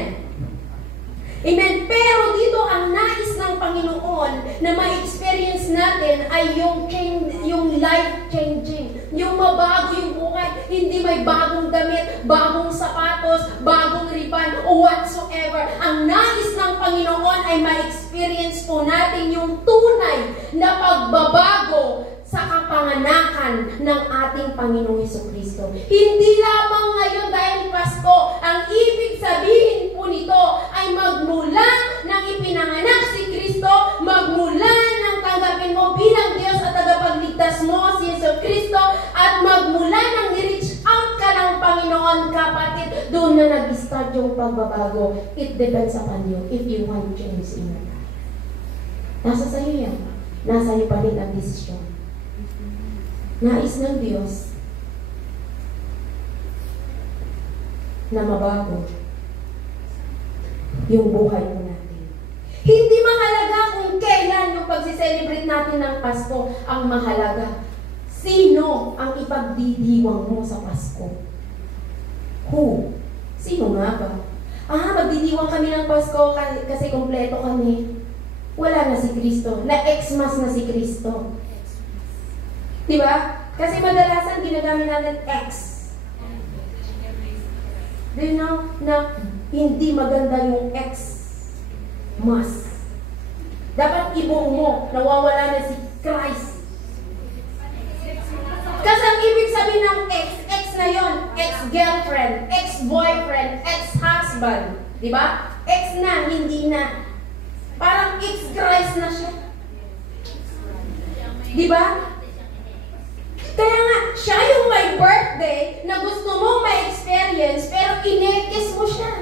Amen. Pero dito ang nais ng Panginoon na ma-experience natin ay yung life-changing. Yung mabago yung buhay. Hindi may bagong damit, bagong sapatos, bagong ribbon, o whatsoever. Ang nais ng Panginoon ay ma-experience po natin yung tunay na pagbabago sa kapanganakan ng ating Panginoong Jesucristo. Hindi lamang ngayon dahil Pasko, ang ibig sabihin po nito ay magmula nang ipinanganak si Kristo, magmula nang tanggapin mo bilang Diyos at tagapagligtas mo si Jesucristo, at magmula nang ni-reach out ka ng Panginoon, kapatid, doon na nag-start yung pagbabago. It depends upon you if you want change in your life. Nasa sa'yo yan. Nasa iyo pa rin ang desisyon. Nais ng Diyos na mabago yung buhay mo natin. Hindi mahalaga kung kailan yung pagsiselebrate natin ng Pasko. Ang mahalaga, sino ang ipagdidiwang mo sa Pasko? Who? Sino nga ba? Magdidiwang kami ng Pasko kasi kompleto kami. Wala na si Kristo. Na-Xmas na si Kristo. Diba? Kasi madalasan ginagamit natin X. Do you know na hindi maganda yung ex-mas? Dapat ibong mo, nawawala na si Christ. Kasi ang ibig sabihin ng ex na yon, ex-girlfriend, ex-boyfriend, ex-husband. Diba? Ex na, hindi na. Parang ex-Christ na siya. Diba? Kaya nga, siya yung may birthday na gusto mong ma-experience, pero inekis mo siya.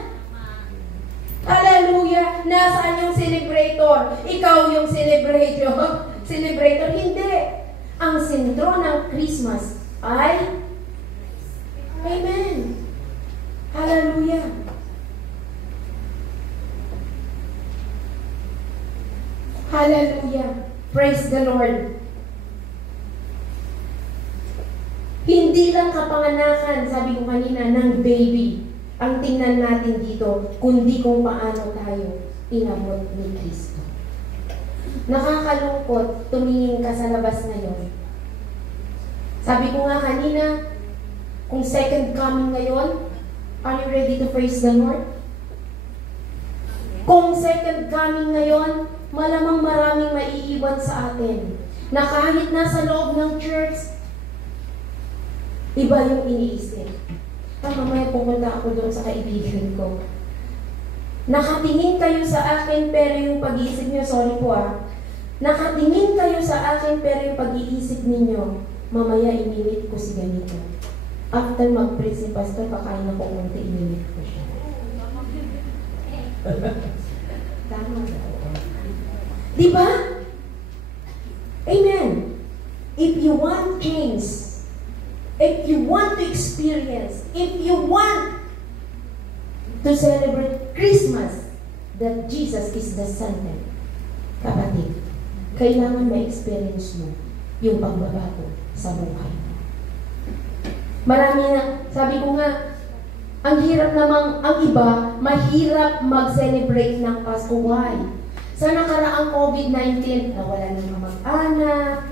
Hallelujah! Nasaan yung celebrator? Ikaw yung celebrator. Celebrator? Hindi. Ang sentro ng Christmas ay Amen. Hallelujah. Hallelujah. Praise the Lord. Hindi lang kapanganakan, sabi ko kanina, ng baby ang tingnan natin dito, kundi kung paano tayo inabot ni Kristo. Nakakalungkot, tumingin ka sa labas ngayon. Sabi ko nga kanina, kung second coming ngayon, are you ready to praise the Lord? Kung second coming ngayon, malamang maraming maiiwan sa atin. Na kahit nasa loob ng church, iba yung iniisip. Mamaya pupunta ako doon sa kaibigan ko. Nakatingin kayo sa akin pero yung pag-iisip niyo, sorry po nakatingin kayo sa akin pero yung pag-iisip ninyo, mamaya imimit ko si ganito. After mag-pray si pastor, kakain ako konti, imimit ko siya. Tama ba? Diba? Amen. If you want change, if you want to experience, if you want to celebrate Christmas, that Jesus is the center, kapatid, kailangan ma-experience mo yung pagbabago sa buhay mo. Marami na, sabi ko nga, ang hirap namang, ang iba, mahirap mag-celebrate ng Pasko. Why? Sa nakaraang COVID-19, nawala ng mga mag-anak,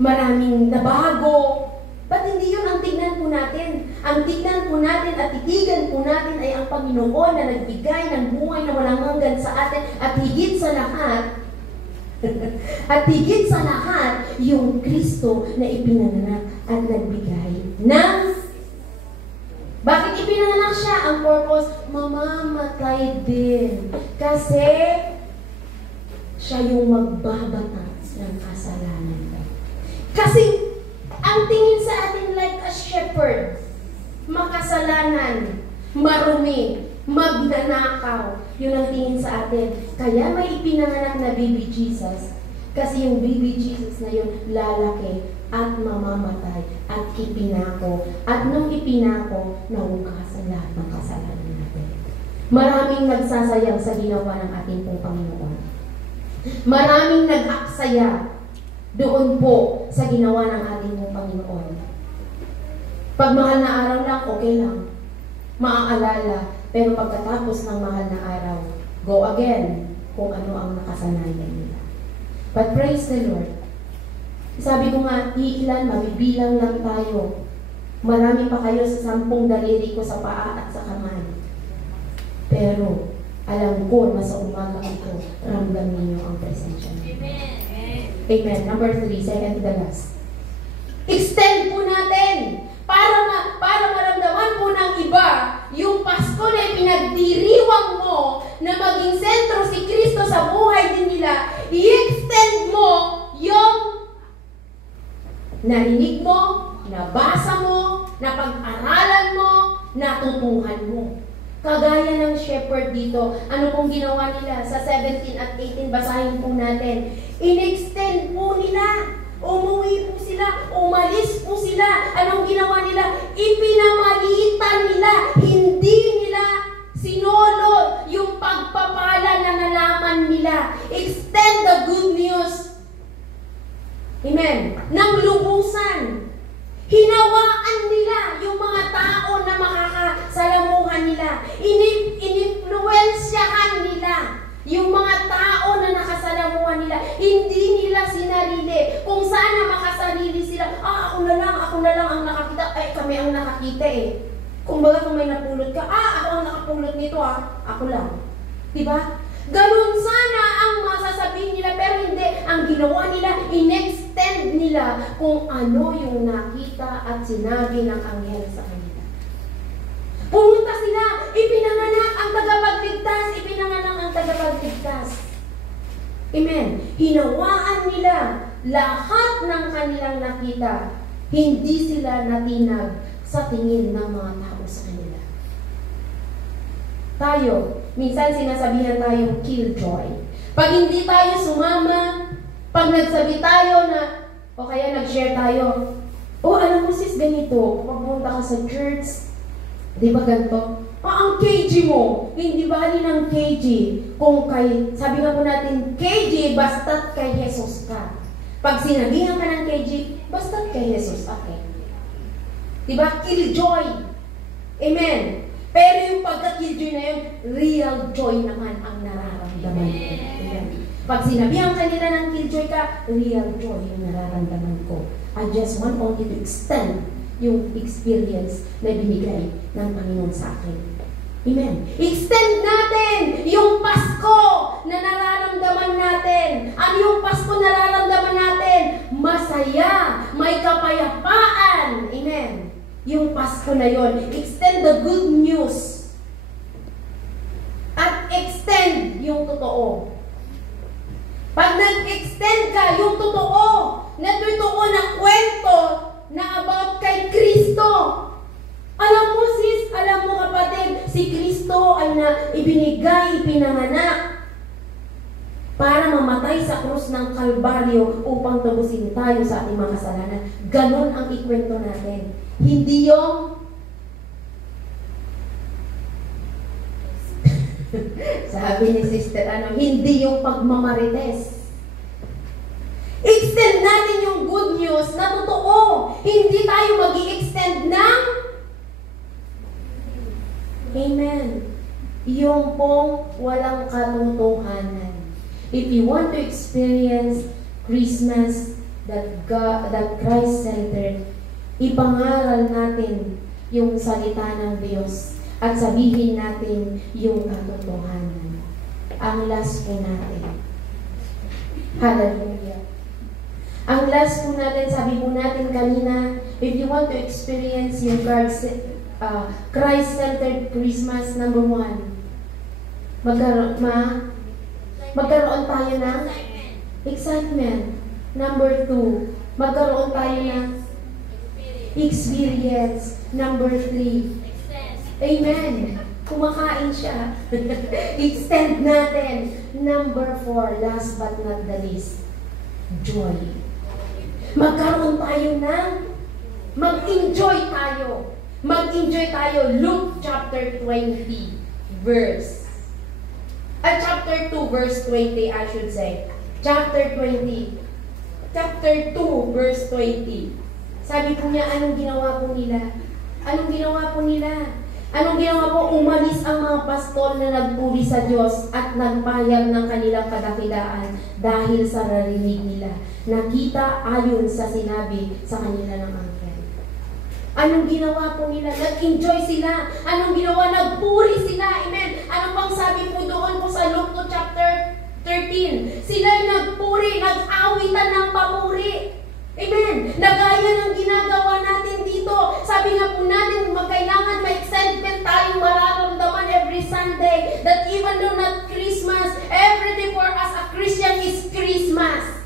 maraming nabago. Ba't hindi yun ang tignan po natin? Ang tignan po natin at titigan po natin ay ang Panginoon na nagbigay ng buhay na walang hanggan sa atin at higit sa lahat, at higit sa lahat, yung Kristo na ipinanganak at nagbigay ng... Bakit ipinanganak siya? Ang purpose, mamamatay din. Kasi siya yung magbabatas ng kasalanan. Kasi ang tingin sa atin like a shepherd, makasalanan, marumi, magnanakaw. Yun ang tingin sa atin. Kaya may ipinanganak na baby Jesus. Kasi yung baby Jesus na yun, lalaki at mamamatay at ipinako. At nung ipinako, nahugasan lahat ng kasalanan natin. Maraming nagsasayang sa ginawa ng ating pong Panginoon. Maraming nag-aksaya doon po sa ginawa ng ating pong Panginoon. Pag mahal na araw lang, okay lang. Maaalala. Pero pagkatapos ng mahal na araw, go again kung ano ang nakasanayan nila. But praise the Lord. Sabi ko nga, iilan, mabibilang lang tayo. Marami pa kayo sa 10 daliri ko sa paa at sa kamay. Pero, alam ko na sa umaga ito, ramdam ninyo ang presensya niyo. Amen. Number 3, second to the last. Extend po natin para maramdaman po ng iba yung Pasko na pinagdiriwang mo na maging sentro si Kristo sa buhay din nila. I-extend mo yung narinig mo, nabasa mo, napag-aralan mo, natutuhan mo. Kagaya ng shepherd dito, ano pong ginawa nila? Sa 17 at 18, basahin po natin. In-extend po nila. Umuwi po sila. Umalis po sila. Anong ginawa nila? Ipinamalitan nila. Hindi nila sinolo yung pagpapala na nalaman nila. Extend the good news. Amen. Nang lubusan. Hinawaan nila yung mga tao na makakasalamuhan nila. Ininfluensyahan nila yung mga tao na nakasalamuhan nila. Hindi nila sinarili. Kung sana makasarili sila, ako na lang ang nakakita. Ay, kami ang nakakita eh. Kumbaga kung may napulot ka, ako ang nakapulot nito ako lang. Diba? Ganun sana ang masasabihin nila, pero hindi. Ang ginawa nila, in-extend nila kung ano yung nakita at sinabi ng anghel sa kanila. Pumunta sila, ipinanganak ang tagapagligtas, ipinanganak ang tagapagligtas. Amen. Hinawaan nila lahat ng kanilang nakita. Hindi sila natinag sa tingin ng mga tao sa kanila. Tayo, minsan sinasabihan tayong killjoy. Pag hindi tayo sumama, pag nagsabi tayo na, o kaya nag-share tayo, alam mo sis, ganito, pag pumunta ka sa church, di ba ganito? Ang KG mo, hindi bali ng KG. Kung sabi nga po natin, KG, basta't kay Jesus ka. Pag sinabihan ka ng KG, basta't kay Jesus, okay. Diba? Killjoy. Amen. Pero yung pagka-killjoy na yun, real joy naman ang nararamdaman ko. Amen. Pag sinabihan kanila ng killjoy ka, real joy yung nararamdaman ko. I just want only to extend yung experience na binigay ng Panginoon sa akin. Amen. Extend natin yung Pasko na nararamdaman natin. Ano yung Pasko na nararamdaman natin? Masaya, may kapayapaan. Amen. Yung Pasko na yon. Extend the good news. At extend yung totoo. Pag nag-extend ka, yung totoo na kwento na about kay Kristo. Alam mo sis, alam mo kapatid, si Kristo ay ibinigay, ipinanganak para mamatay sa krus ng Kalbaryo upang tapusin tayo sa ating mga kasalanan. Ganon ang ikwento natin. Hindi yung sabi ni Sister, hindi yung pagmamarites. Extend natin yung good news na totoo. Hindi tayo mag-i-extend ng Amen. Yung pong walang katotohanan. If you want to experience Christmas that Christ-centered, ipangaral natin yung salita ng Diyos at sabihin natin yung katotohanan. Ang last po natin. Hallelujah. Ang last po natin, sabi po natin kanina, if you want to experience yung Christ-centered Christmas, number 1, magkaroon tayo ng excitement. Number 2, magkaroon tayo ng experience. Number 3, amen. Kumakain siya. Extend natin. Number 4, last but not the least, joy. Magkaroon tayo ng mag-enjoy tayo. Mag-enjoy tayo. Luke chapter 20, chapter 2, verse 20, I should say. Chapter 2, verse 20. Sabi po niya, anong ginawa po nila? Anong ginawa po nila? Anong ginawa po? Umalis ang mga pastol na nagpuri sa Diyos at nagpahayag ng kanilang kadakilaan dahil sa narinig nila. Nakita ayon sa sinabi sa kanila ng anghel. Anong ginawa po nila? Nag-enjoy sila. Anong ginawa? Nagpuri sila. Amen. Ano pang sabi po doon po sa Luke chapter 13? Sila'y nagpuri, nag-awitan ng papuri. Amen. Nagaya ng ginagawa natin dito. Sabi nga po natin, magkailangan may excitement tayong mararamdaman every Sunday. That even though not Christmas, every day for us a Christian is Christmas.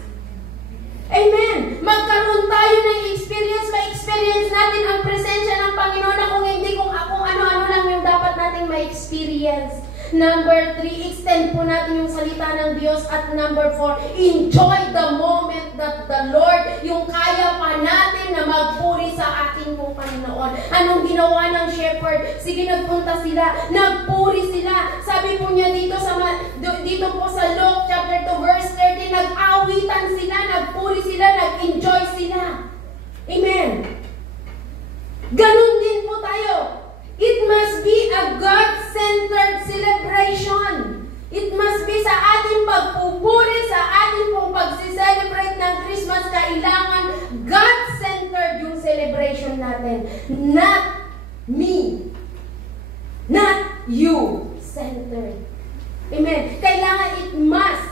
Amen. Magkaroon tayo ng experience, ma-experience natin ang presensya ng Panginoon na kung hindi kung ano-ano lang yung dapat nating ma-experience. Number 3, extend po natin yung salita ng Diyos. At number 4, enjoy the moment that the Lord, yung kaya pa natin na magpuri sa ating pong Panginoon. Anong ginawa ng shepherd? Sige, nagpunta sila, nagpuri sila. Sabi po niya dito po sa Luke chapter 2 verse 30, nag-awitan sila, nagpuri sila, nag-enjoy sila. Amen. Ganun din po tayo. It must be a God-centered celebration. It must be sa ating pagpupuri, sa ating pong pag-celebrate ng Christmas, kailangan God-centered yung celebration natin. Not me. you-centered. Amen. Kailangan it must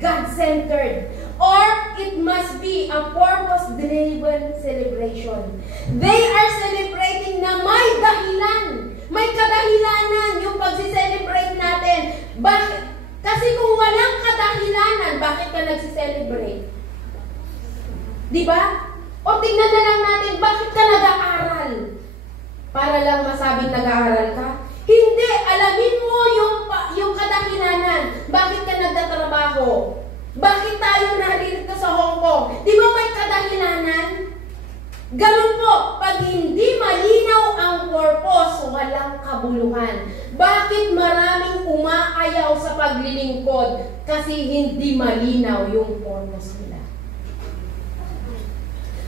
God-centered. Or it must be a purpose-driven celebration. They are celebrating na may dahilan. May kadahilanan yung pag-celebrate natin. Bakit? Kasi kung walang kadahilanan, bakit ka nag-celebrate? Diba? O tingnan na lang natin, bakit ka nag-aaral? Para lang masabing nag-aaral ka? Hindi, alamin mo yung kadahilanan. Bakit ka nagtatrabaho? Bakit tayo narito sa Hong Kong? Di ba may kadahilanan? Ganun po, pag hindi malinaw ang purpose, walang kabuluhan. Bakit maraming umaayaw sa paglilingkod? Kasi hindi malinaw yung purpose nila.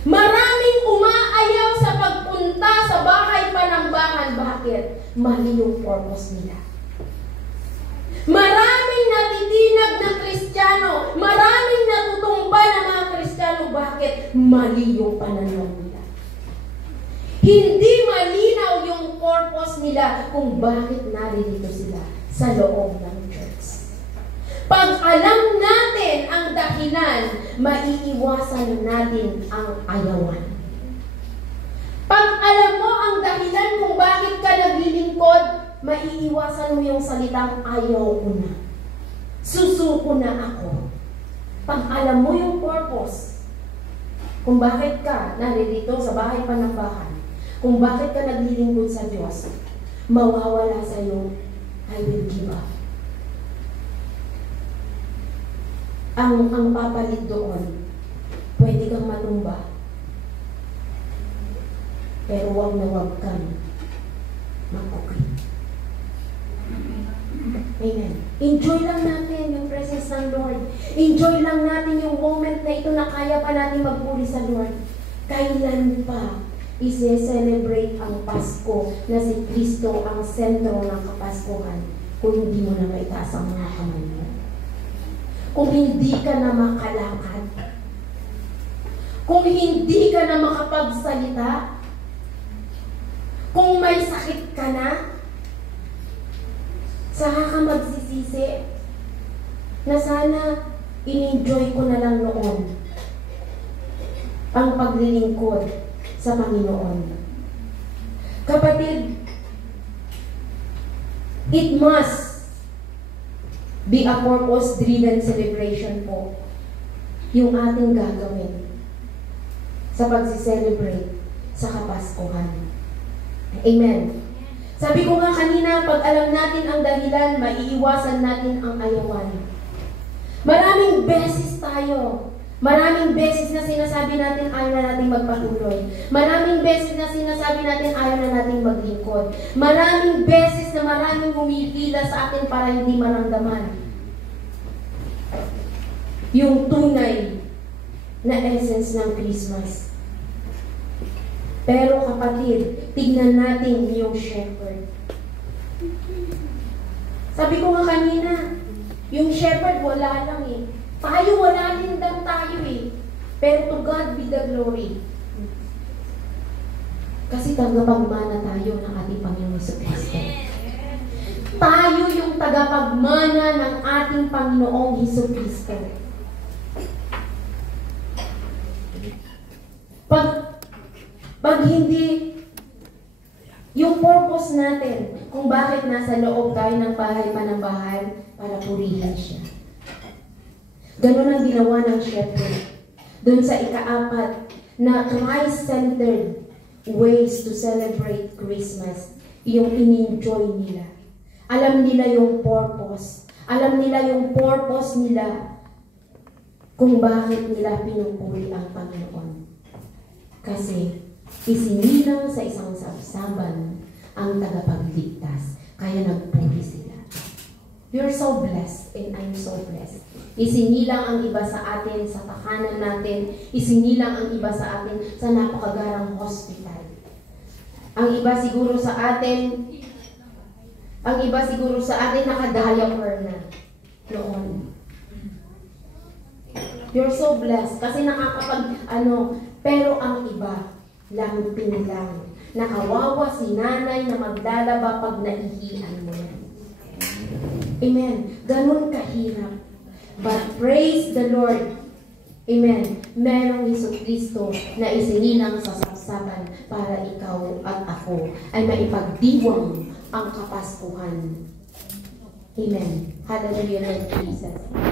Maraming umaayaw sa pagpunta sa bahay panambahan. Bakit? Mali yung purpose nila. Maraming natitinag na Kristiyano, maraming natutumba na mga Kristiyano. Bakit? Mali yung pananaw nila. Hindi malinaw yung purpose nila kung bakit narito sila sa loob ng church. Pag alam natin ang dahilan, maiiwasan natin ang ayawan. Pag alam mo ang dahilan kung bakit ka naglilingkod, maiiwasan mo yung salitang ayaw ko na. Susuko na ako. Pag alam mo yung purpose, kung bakit ka narito sa bahay panambahan, kung bakit ka naglilingkod sa Diyos, mawawala sa iyo, I will give up. Ang papalit doon, pwede kang matumba, pero wag na wag kang mag-okay. Amen. Enjoy lang natin yung presence ng Lord. Enjoy lang natin yung moment na ito na kaya pa natin magpuri sa Lord. Kailan pa ise-celebrate ang Pasko na si Kristo ang sentro ng Kapaskuhan kung hindi mo na maitaas ang mga kamay mo? Kung hindi ka na makalakad, kung hindi ka na makapagsalita, kung may sakit ka na, saka ka magsisisi na sana in-enjoy ko na lang noon ang paglilingkod sa Panginoon. Kapatid, it must be a purpose-driven celebration po yung ating gagawin sa pag-celebrate sa Kapaskuhan. Amen. Sabi ko nga kanina, pag alam natin ang dahilan, maiiwasan natin ang ayawan. Maraming beses na sinasabi natin ayaw na natin magpatuloy. Maraming beses na sinasabi natin ayaw na natin maglingkod. Maraming beses na maraming humihila sa atin para hindi maramdaman yung tunay na essence ng Christmas. Pero kapatid, tignan natin yung shepherd. Sabi ko nga kanina, yung shepherd wala lang eh. Tayo wala din lang tayo eh. Pero to God be the glory. Kasi tagapagmana tayo ng ating Panginoon Jesucristo. Tayo yung tagapagmana ng ating Panginoong Jesucristo. Pag hindi yung purpose natin kung bakit nasa loob tayo ng bahay panambahan para purihin siya. Ganun ang ginawa ng shepherd. Doon sa ika-4 na Christ-centered ways to celebrate Christmas, yung in-enjoy nila. Alam nila yung purpose. Alam nila yung purpose nila kung bakit nila pinupuri ang Panginoon. Kasi isinilang sa isang sabsaban ang tagapagligtas. Kaya nagpuri sila. You're so blessed and I'm so blessed. Isinilang ang iba sa atin sa tahanan natin. Isinilang ang iba sa atin sa napakagarang hospital. Ang iba siguro sa atin naka-diaper na noon. You're so blessed kasi pero ang iba Lampin lang. Nakawawa si nanay na maglalaba pag naihian mo yan. Amen. Ganun kahirap. But praise the Lord. Amen. Merong Jesucristo na isinilang sa saksaban para ikaw at ako ay maipagdiwang ang Kapaskuhan. Amen. Hallelujah, Lord Jesus.